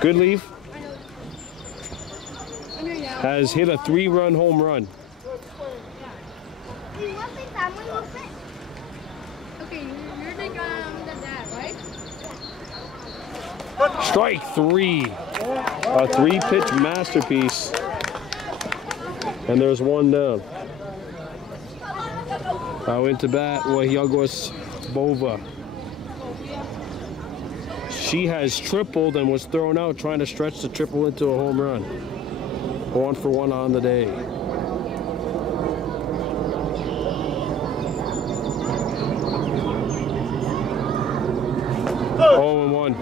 Goodleaf has hit a 3-run home run. Okay, you're the dad, right? Strike 3. A 3-pitch masterpiece. And there's 1 down. Now into bat, Wayagwas Bova. She has tripled and was thrown out trying to stretch the triple into a home run. 1 for 1 on the day. Oh, and 1.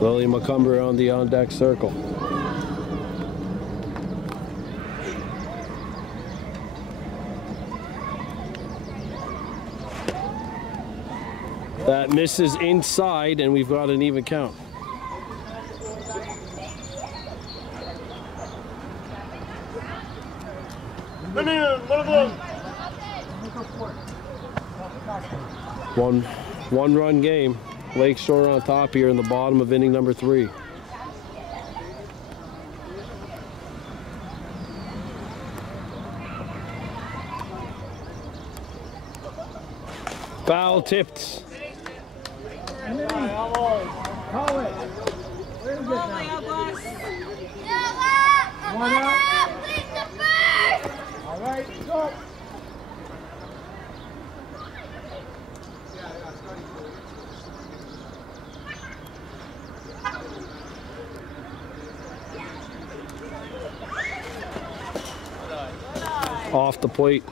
Lily McCumber on the on-deck circle. That misses inside, and we've got an even count. One-run game. Lakeshore on top here in the bottom of inning number 3. Foul tipped. Call it. Where is it now? One out. All right, go. Off the plate.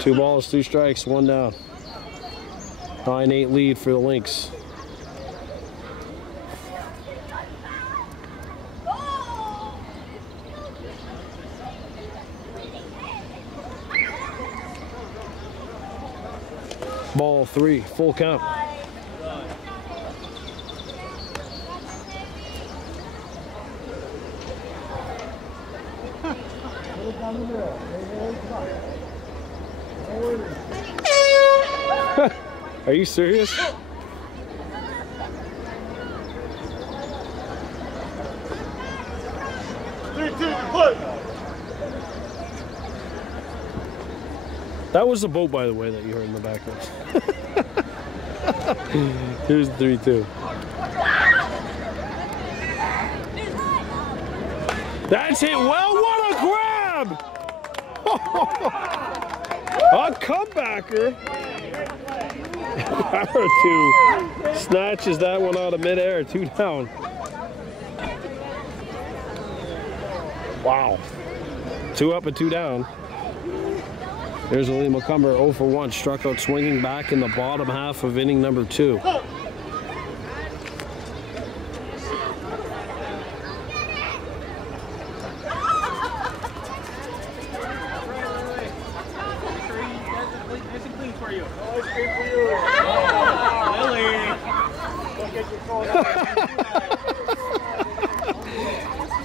2 balls, 2 strikes, 1 down. 9-8 lead for the Lynx. Ball 3, full count. Are you serious? That was the boat, by the way, that you heard in the background. Here's the 3-2. That's it. Well, what a grab! A comebacker. Paratu snatches that one out of midair. 2 down. Wow. 2 up and 2 down. There's Lily McCumber 0 for 1. Struck out swinging back in the bottom half of inning number 2.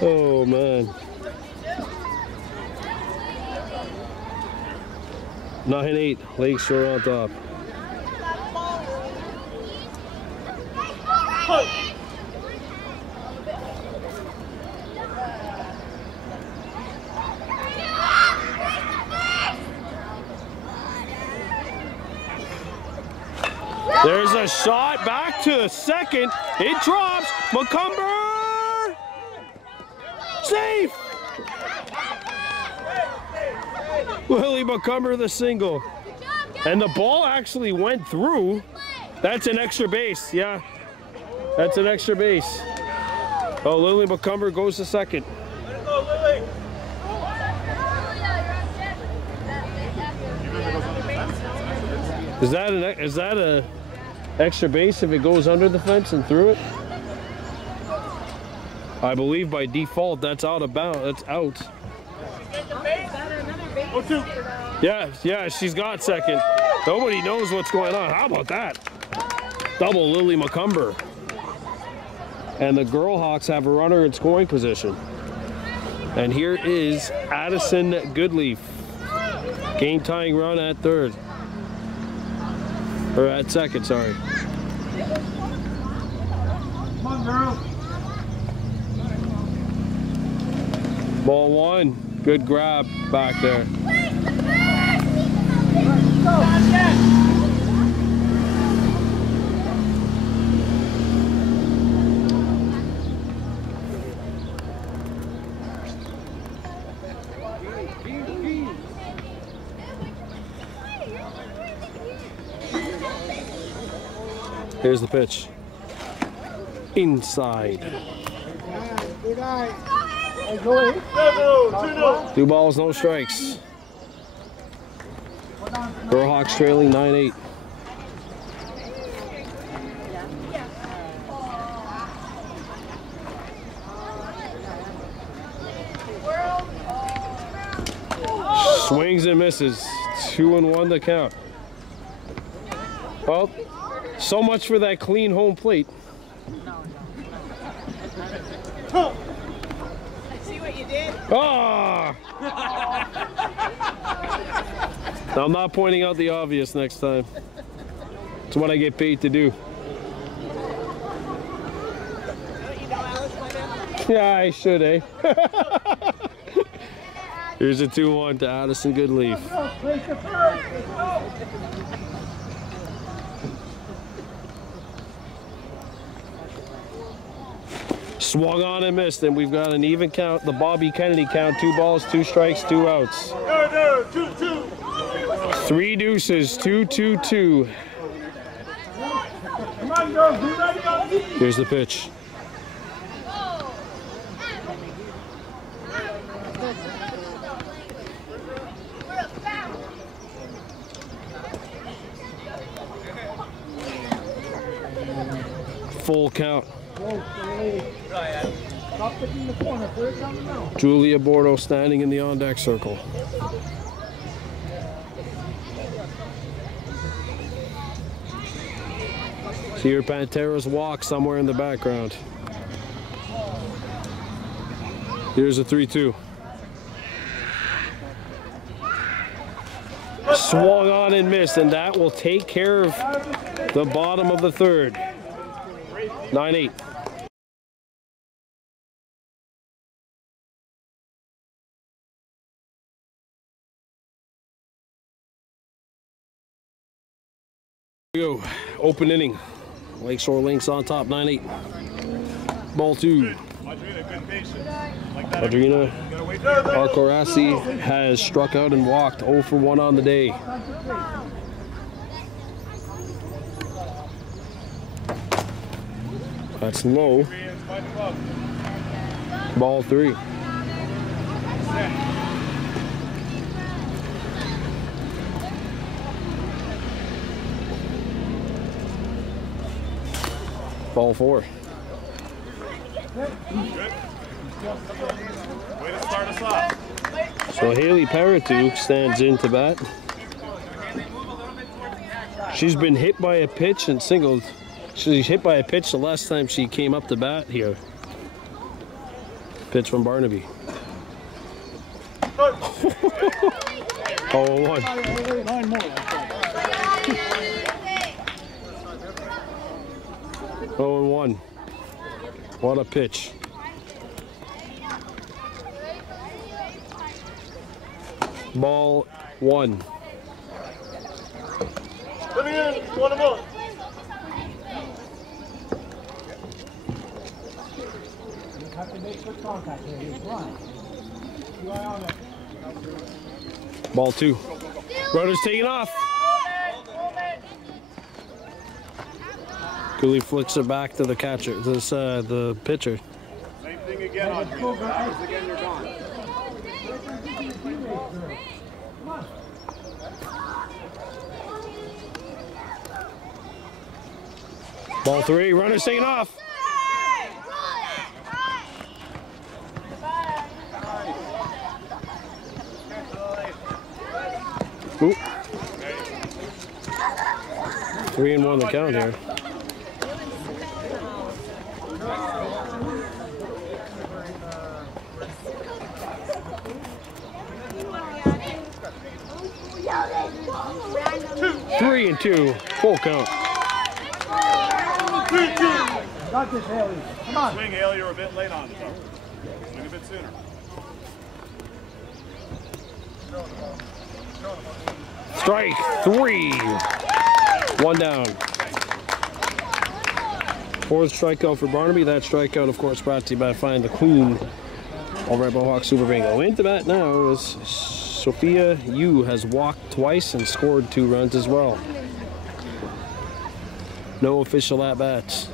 Oh man. 9-8, Lakeshore on top. There's a shot back to second. It drops. McCumber. Safe. Lily McCumber the single. And the ball actually went through. That's an extra base. Yeah. That's an extra base. Oh, Lily McCumber goes to second. Let it go, Lily. Is that a extra base if it goes under the fence and through it? I believe by default that's out of bounds. That's out. Go two. Yeah, she's got second. Nobody knows what's going on. How about that? Double Lily McCumber. And the Warhawks have a runner in scoring position. And here is Addison Goodleaf. Game tying run at third. Or at second, sorry. Come on, girls. Ball one. Good grab back there. Here's the pitch. Inside. Good eye. Hey, go ahead. 2-0. 2 balls, no strikes. Warhawks trailing 9-8. Swings and misses. 2-1 the count. Well, so much for that clean home plate. See what you did? Ah! I'm not pointing out the obvious next time. It's what I get paid to do. Yeah, I should, eh? Here's a 2-1 to Addison Goodleaf. Swung on and missed, and we've got an even count, the Bobby Kennedy count, 2 balls, 2 strikes, 2 outs. There, 2-2. 3 deuces, 2-2-2. Come on, girls. Be ready on these. Here's the pitch. Full count. Stop picking the corner. Put it down the middle. Julia Bordeaux standing in the on-deck circle. See your Pantera's walk somewhere in the background. Here's a 3-2. Swung on and missed, and that will take care of the bottom of the third. 9-8. Here we go. Open inning. Lakeshore Lynx on top, 9-8. Ball 2. Madrina, good patience. Like that. Madrina Gotta wait there. Arcorasi has struck out and walked 0 for 1 on the day. That's low. Ball 3. Ball 4. Way to start us off. So Haley Paratu stands in to bat. She's been hit by a pitch and singled. She's hit by a pitch the last time she came up to bat here. Pitch from Barnaby. 0-1. 9 more. 0-1. What a pitch. Ball 1. Coming in, 1-1. Have to make good contact here. He's blind. Keep your eye on it. Ball 2. Runner's taking off. Cooley flicks it back to the catcher, the pitcher. Same thing again on you. Again, you're gone. Ball 3, runner's taking off. Ooh. 3-1 the count here. Three and 2, full count. Got this, Haley. Come on. Swing, Haley, you're a bit late on it, though. Swing a bit sooner. Strike 3. 1 down. 4th strikeout for Barnaby. That strikeout, of course, brought to you by Find the Queen over at Warhawks Super Bingo. Into bat now is Sophia Yu, has walked twice and scored 2 runs as well. No official at-bats.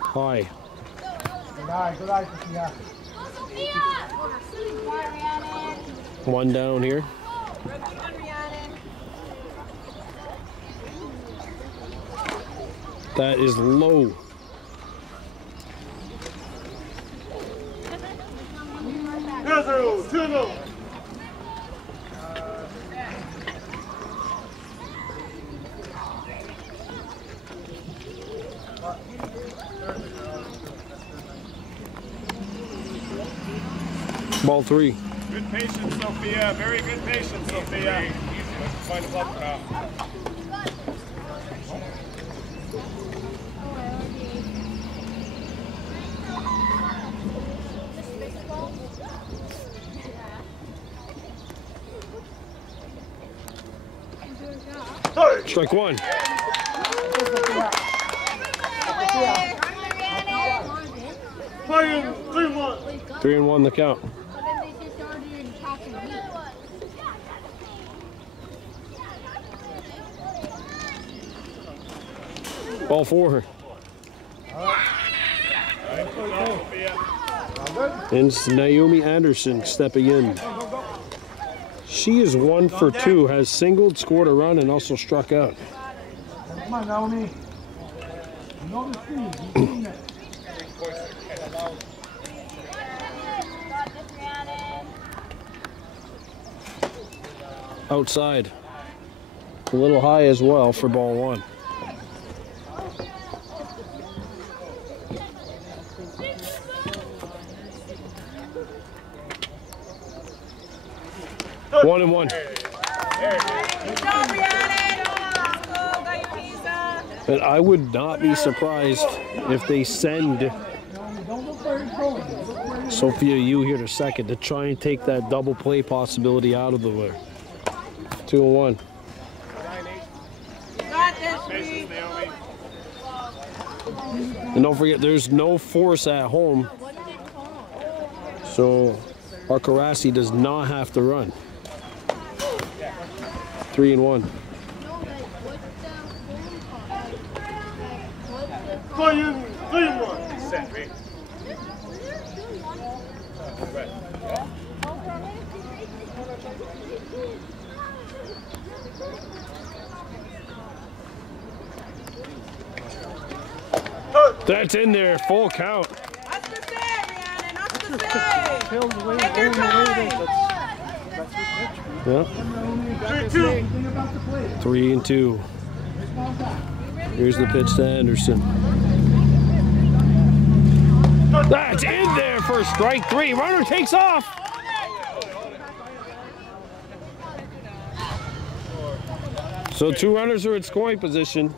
High. Good eye, Sophia. 1 down here. That is low. Ball 3. Good patience, Sophia. Very good patience, Sophia. Find a bluff now. Strike 1. Playing 3-1. 3-1 the count. Ball 4. And it's Naomi Anderson stepping in. She is 1 for 2, has singled, scored a run, and also struck out. Come on, Naomi. You know the speed. You've seen it. Outside. A little high as well for ball 1. One and 1. And I would not be surprised if they send Sophia Yu here to second to try and take that double play possibility out of the way. 2 and 1. And don't forget, there's no force at home, so Arkarasi does not have to run. 3 and 1. Playing 3-1. Set, right? That's in there, full count. That's the save, Rhiannon. That's the save. Take your time. Yeah. 3 and 2. Here's the pitch to Anderson. That's in there for strike 3. Runner takes off. So 2 runners are in scoring position,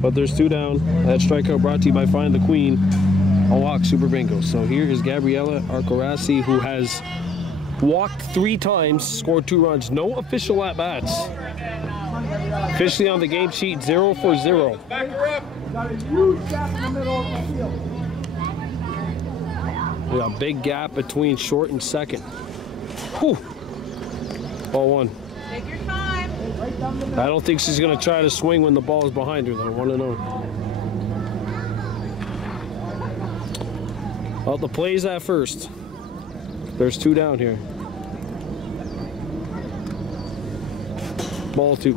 but there's 2 down. That strikeout brought to you by Find the Queen on Walk Super Bingo. So here is Gabriella Arkarasi, who has walked 3 times, scored 2 runs. No official at-bats. Officially on the game sheet, 0 for 0. Back her up. Got a huge gap in the middle of the field. We got a big gap between short and second. Whew. Ball one. Take your time. Right down the middle. I don't think she's going to try to swing when the ball is behind her, though. 1-0. Well, the play's at first. There's 2 down here. Ball 2.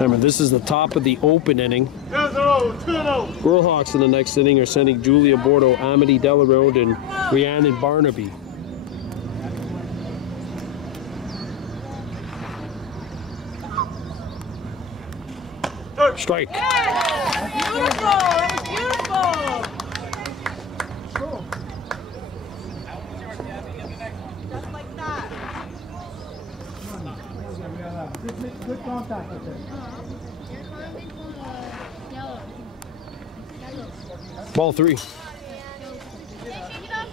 Remember, this is the top of the open inning. 2-0, 2-0. Warhawks in the next inning are sending Julia Bordeaux, Amity Delarode, and Rhiannon Barnaby. Strike. Beautiful. That was beautiful. Just like that. Good contact with it. Ball 3.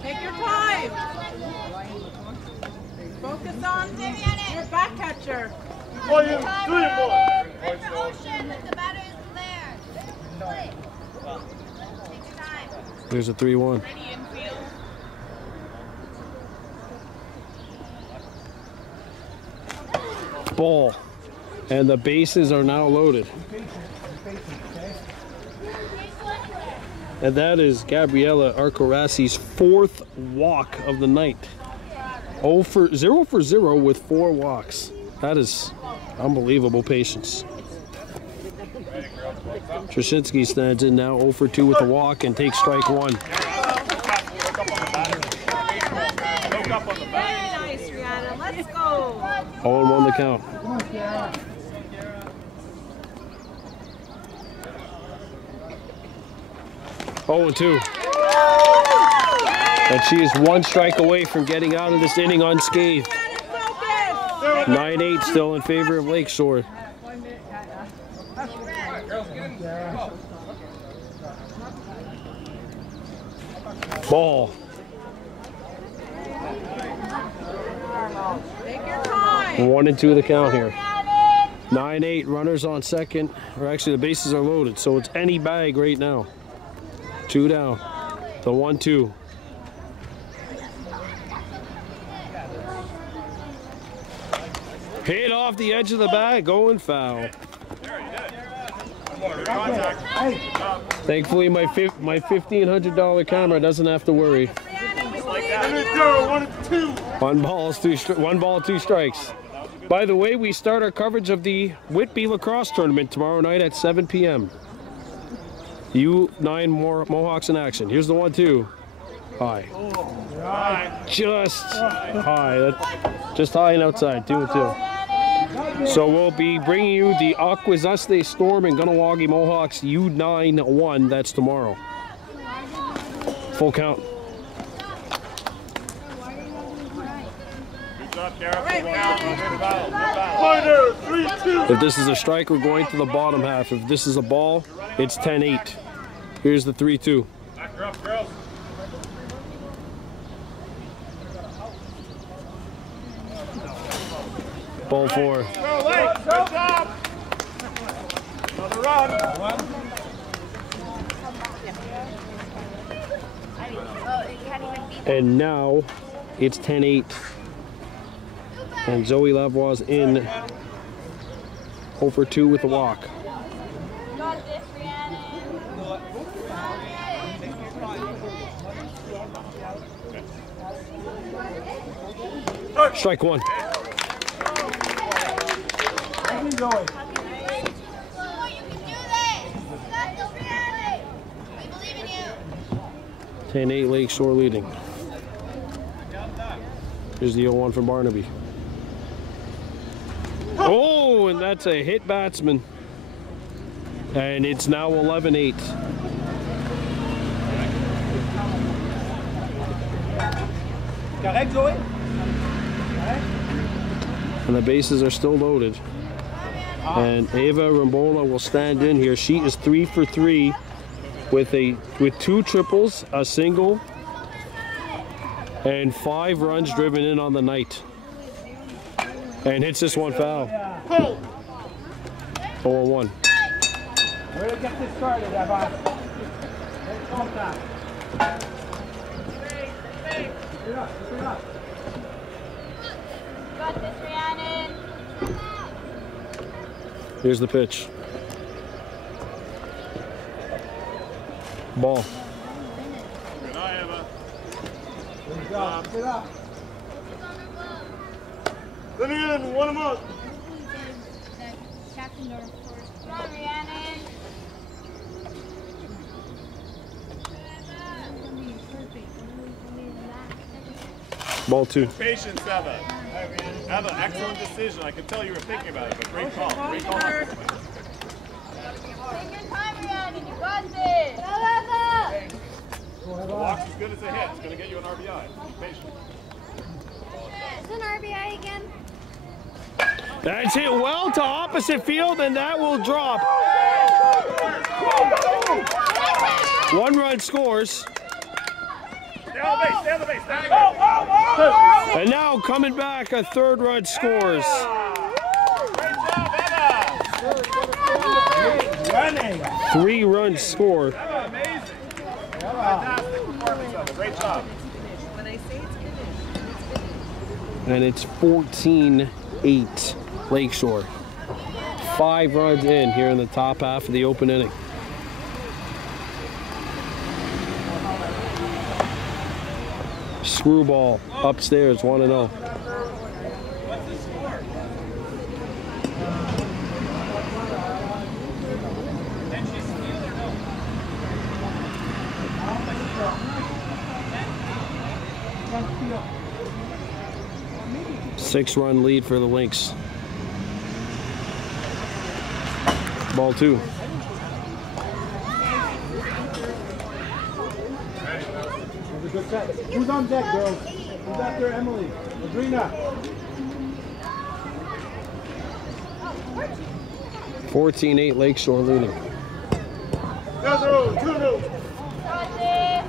Take your time. Focus on your back catcher. Volume 3 more. There's the ocean, the batter is there. Play. Take your time. There's a 3-1. Ball. And the bases are now loaded. And that is Gabriella Arcarasi's 4th walk of the night. 0 for 0 with 4 walks. That is unbelievable patience. Trushinsky stands in now 0 for 2 with a walk and takes strike 1. Very nice, Rihanna. Let's go. 0-1 the count. 0-2. And she is 1 strike away from getting out of this inning unscathed. 9-8 still in favor of Lakeshore. Ball. Take your time. 1-2 the count here. 9-8 runners on second. Or actually the bases are loaded, so it's any bag right now. 2 down. The 1-2. Hit off the edge of the bag, going foul. Thankfully, my $1,500 camera doesn't have to worry. 1 ball, 2 strikes. By the way, we start our coverage of the Whitby lacrosse tournament tomorrow night at 7 p.m. U-9 Mohawks in action. Here's the 1-2. High. Just high. Just high and outside. 2-2. So we'll be bringing you the Akwesasne Storm and Kahnawake Mohawks U-9-1. That's tomorrow. Full count. If this is a strike, we're going to the bottom half. If this is a ball, it's 10-8. Here's the 3-2. Back her up, girls. Ball 4. Go, Lynx. Good job. Another run. And now it's 10-8. And Zoe Lavoie's in 0 for 2 with a walk. Got this, Rhiannon. Strike 1. Thank you, Zoe. Oh, you can do this. Got this, Rhiannon. We believe in you. 10-8 Lakeshore leading. Here's the 0-1 from Barnaby. Oh, and that's a hit batsman. And it's now 11-8. Correct, Zoe? And the bases are still loaded. And Ava Rambola will stand in here. She is 3 for 3 with 2 triples, a single, and 5 runs driven in on the night. And hits this one foul. Hold. 4-1. Where to get this started, Eva? Got this, Rhiannon. Here's the pitch. Ball. Good eye, Emma. Get up. Then in, one him up. Come on, Rhiannon. Ball 2. Patience, Emma. Emma, excellent decision. I can tell you were thinking about it, but great call. Great call. Take your time, Rhiannon. You got this. The walk's as good as a hit. It's going to get you an RBI. Patient. Is an RBI again? That's hit well to opposite field, and that will drop. 1 run scores. Stay on the base. Stay on the base. Stay on the base. And now coming back, a 3rd run scores. Great job, Emma. Running. 3 runs score. Emma, amazing. Fantastic performance, Emma. Great job. And it's 14-8 Lakeshore. 5 runs in here in the top half of the open inning. Screwball upstairs, 1-0. Six-run lead for the Lynx. Ball 2. Good set. Who's on deck, girls? Who's out there, Emily? Adrina. 14-8 Lakeshore leading. 2-0. Got this.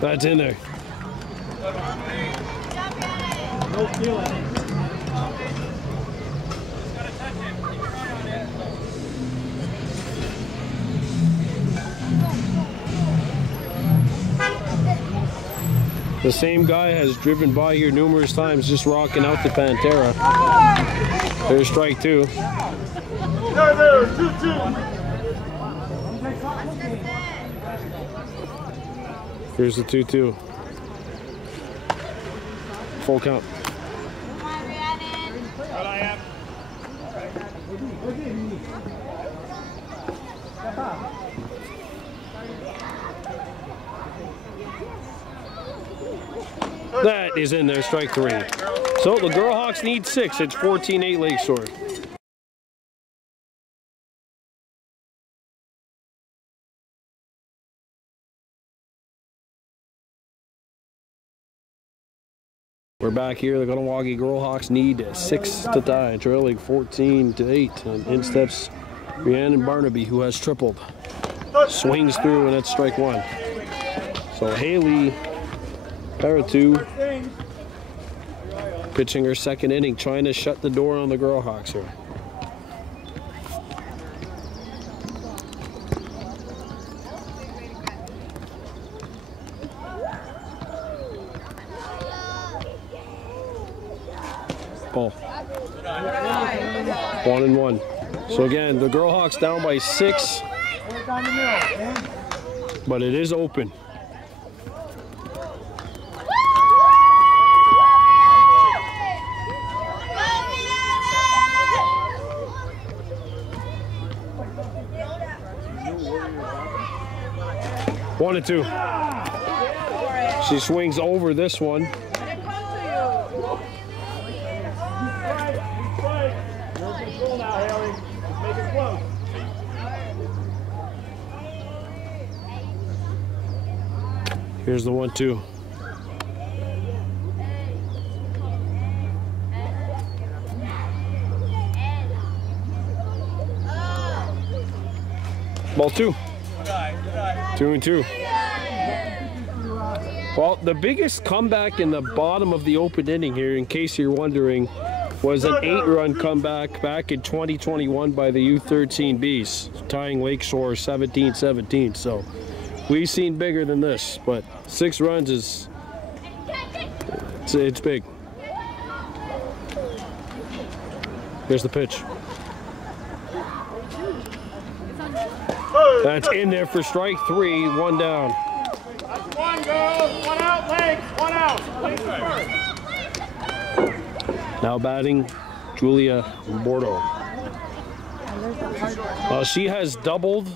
That's in there. No feeling. The same guy has driven by here numerous times just rocking out the Pantera. There's strike 2. There. 2-2. Here's the 2-2. Full count. Come on, Rhiannon. Good eye, Em. That is in there, strike 3. So the Warhawks need 6. It's 14-8 Lakeshore. We're back here. The Kahnawake Warhawks need 6 to tie, trailing 14-8. And in steps Rhiannon Barnaby, who has tripled. Swings through, and it's strike 1. So Haley Paratu pitching her 2nd inning, trying to shut the door on the Warhawks here. Ball. 1-1. So again, the Warhawks down by 6, but it is open. One and 2. She swings over this one. Here's the 1-2. Ball 2. 2 and 2. Well, the biggest comeback in the bottom of the open inning here, in case you're wondering, was an 8-run comeback back in 2021 by the U-13 Bees, tying Lakeshore 17-17. So we've seen bigger than this, but 6 runs is, it's big. Here's the pitch. That's in there for strike 3, 1 down. That's 1 goes, 1 out, Lynx, 1 out. Lynx first. Now batting Julia Bordeaux. She has doubled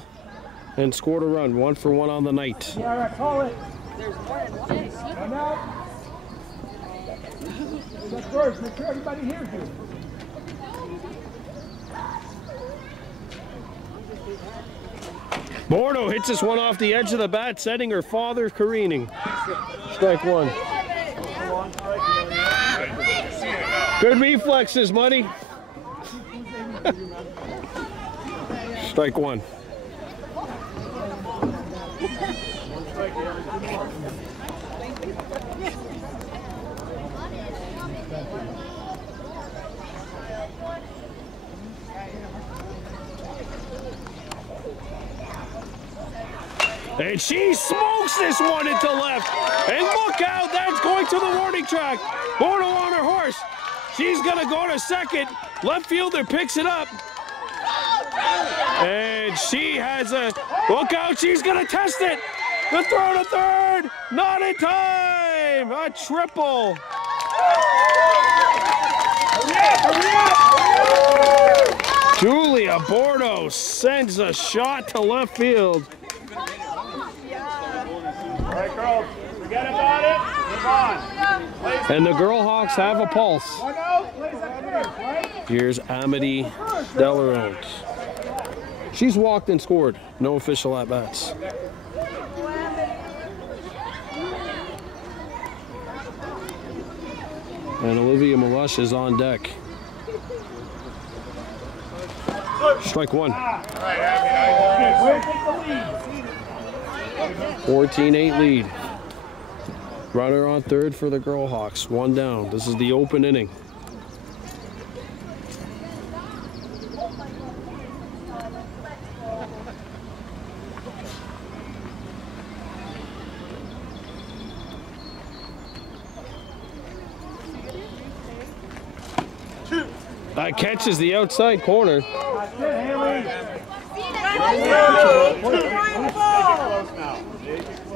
and scored a run, 1 for 1 on the night. Yeah, all right, call it. Come out. That's first. Make sure everybody hears you. Bordeaux hits this one off the edge of the bat, setting her father careening. Strike 1. Good reflexes, Muddy. Strike 1. And she smokes this one into left. And look out, that's going to the warning track. Bordeaux on her horse. She's gonna go to second. Left fielder picks it up. And she has a, look out, she's gonna test it. The throw to third, not in time. A triple. Julia Bordeaux sends a shot to left field. All right, girls, forget about it. Move on. And the Girlhawks have a pulse. Here's Amity Delarone. She's walked and scored. No official at-bats. And Olivia Malush is on deck. Strike 1. 14-8 lead. Runner on third for the Girlhawks. 1 down. This is the open inning. That catches the outside corner.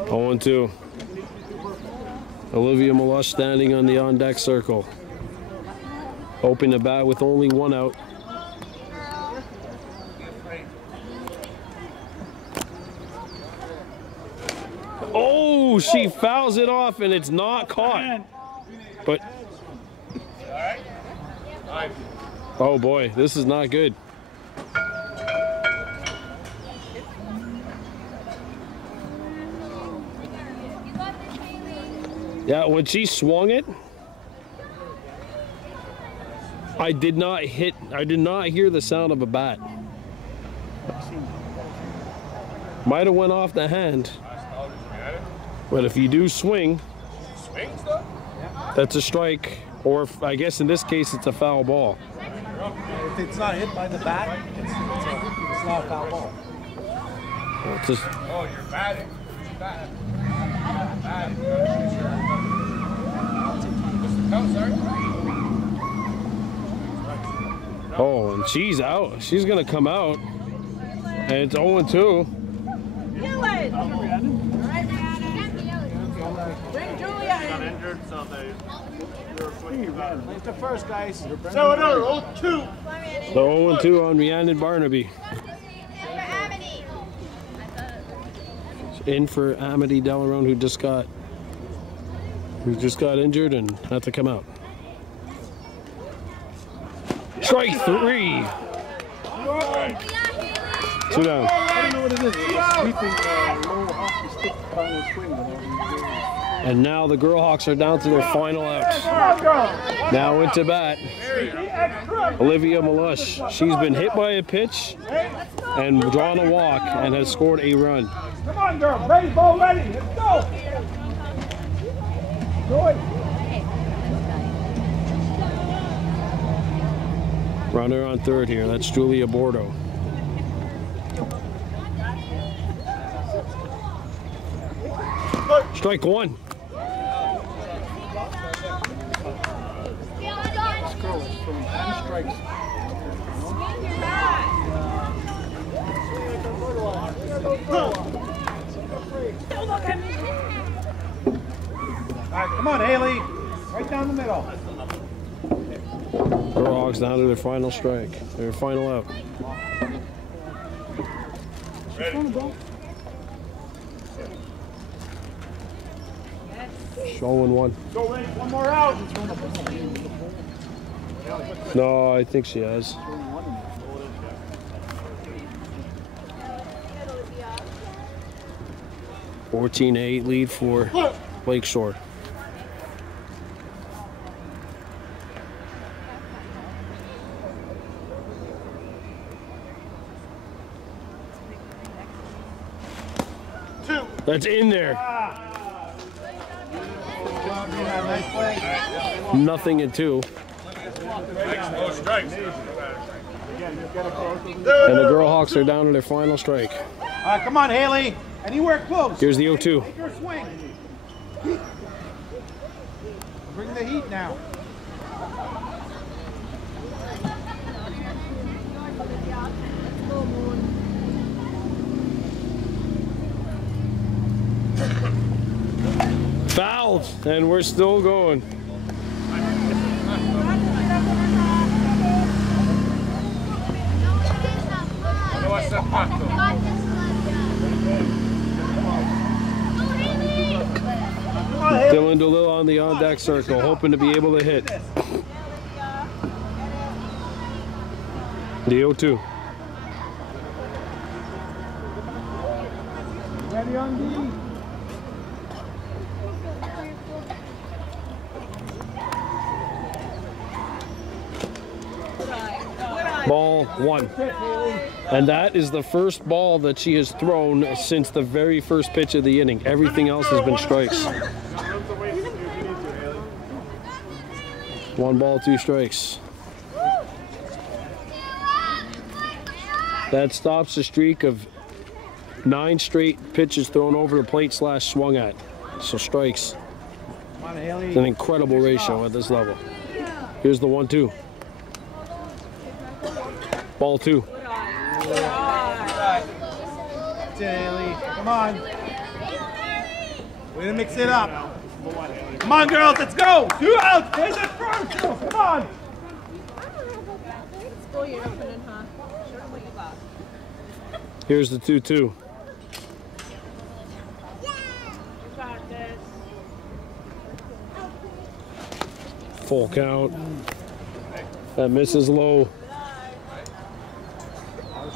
0-2. Olivia Malush standing on the on-deck circle. Hoping to bat with only 1 out. Oh, she fouls it off and it's not caught. But, oh boy, this is not good. Yeah, when she swung it, I did not hear the sound of a bat. Might have went off the hand. But if you do swing, that's a strike, or if, I guess in this case it's a foul ball. If it's not hit by the bat, it's not a foul ball. It's just, Oh, you're batting. Batting. oh, and she's out. She's gonna come out, and it's 0-2. Bring Julia in. Injured, so they were swinging about. It's the first, guys. So another 0-2. So 0-2 on Rhiannon Barnaby. In for Amity Delarone, who just got injured and had to come out. Strike 3. 2 down. I don't know what it is. It's sweeping low hockey stick kind of swing. And now the Girlhawks are down to their final out. Now into bat, Olivia Malush. She's been hit by a pitch and drawn a walk and has scored a run. Come on, girl. Ready, ball ready. Let's go. Runner on third here. That's Julia Bordeaux. Strike one. All right, come on, Haley. Right down the middle. Warhawks down to their final strike. Their final out. Showing one. Go, Lynx. One more out. No, I think she has. – 14-8 lead for Lakeshore. That's in there. Nothing in two. No strikes. And the Warhawks are down to their final strike. All right, come on, Haley. Anywhere close. Here's the 0-2. Take your swing. Bring the heat now. Fouled, and we're still going. Dylan DeLille on the on-deck circle, hoping to be able to hit. The 0-2. Ready on D. Ball one. And that is the first ball that she has thrown since the very first pitch of the inning. Everything else has been strikes. 1 ball, 2 strikes. That stops the streak of 9 straight pitches thrown over the plate / swung at. So strikes. It's an incredible ratio at this level. Here's the 1-2. Ball 2. Haley, come on. Way to mix it up. Come on, girls, let's go. 2 outs. There's it first, girls. Come on. Here's the 2-2. Full count. That misses low.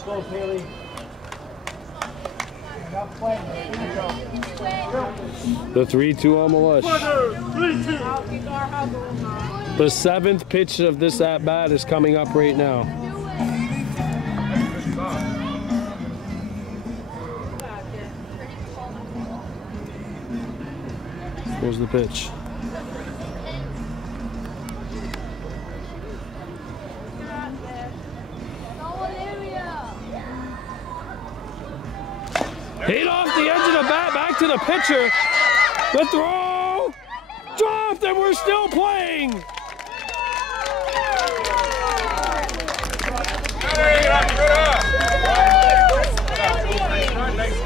Close, Haley. The 3-2 on Malush. 3-2. The 7th pitch of this at-bat is coming up right now. Here's the pitch. Hit off the edge of the bat, back to the pitcher. The throw, dropped, and we're still playing.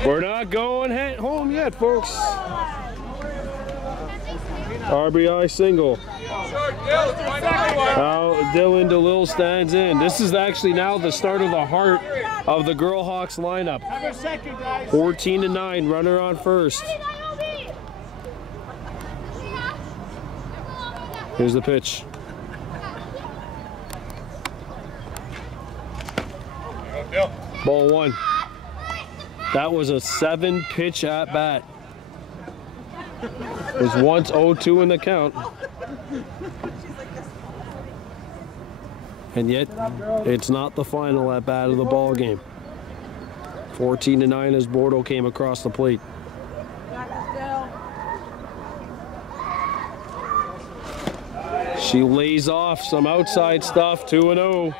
We're not going home yet, folks. RBI single. Now Dylan DeLille stands in. This is actually now the start of the heart of the Warhawks lineup. 14-9, runner on first. Here's the pitch. Ball 1. That was a 7-pitch at bat. It was once 0-2 in the count. And yet, it's not the final at bat of the ball game. 14-9 as Bordeaux came across the plate. She lays off some outside stuff, 2-0.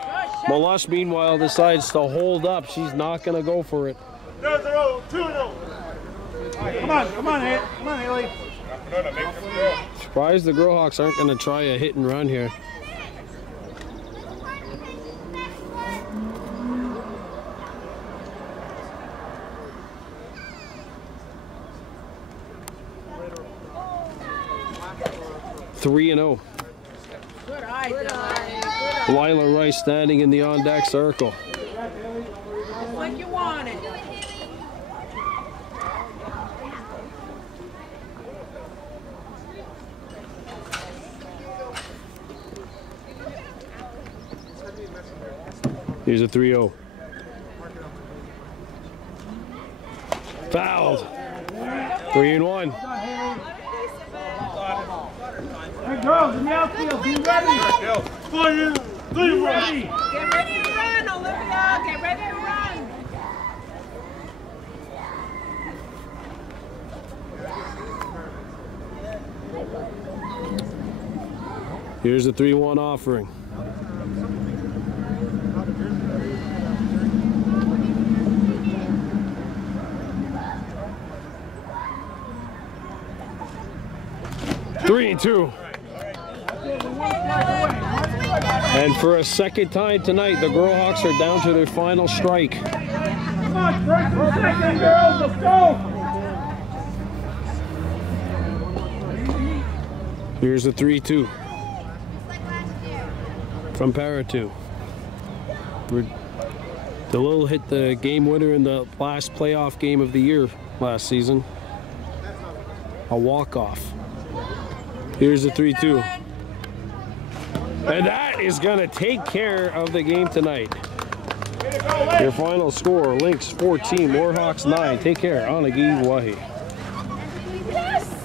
Malush, meanwhile, decides to hold up. She's not going to go for it. 2-0. Come on, Haley. Surprised the Warhawks aren't going to try a hit and run here. Three and 0. Good eye, Lila Rice standing in the on-deck circle. like you want it. Here's a 3-0. Fouled. 3-1. Hey, girls in the outfield, be ready. Fire. Be ready. Get ready to run, Olivia. Get ready to run. Here's a 3-1 offering. Three and 2. And for a second time tonight, the Warhawks are down to their final strike. Come on, break for a second, girls. Let's go. Here's a 3-2 from Paratu. The Lil hit the game winner in the last playoff game of the year last season. A walk-off. Here's a 3-2. And that is going to take care of the game tonight. Your final score, Lynx 14, Warhawks 9. Take care, Kahnawake, Wahi. Yes.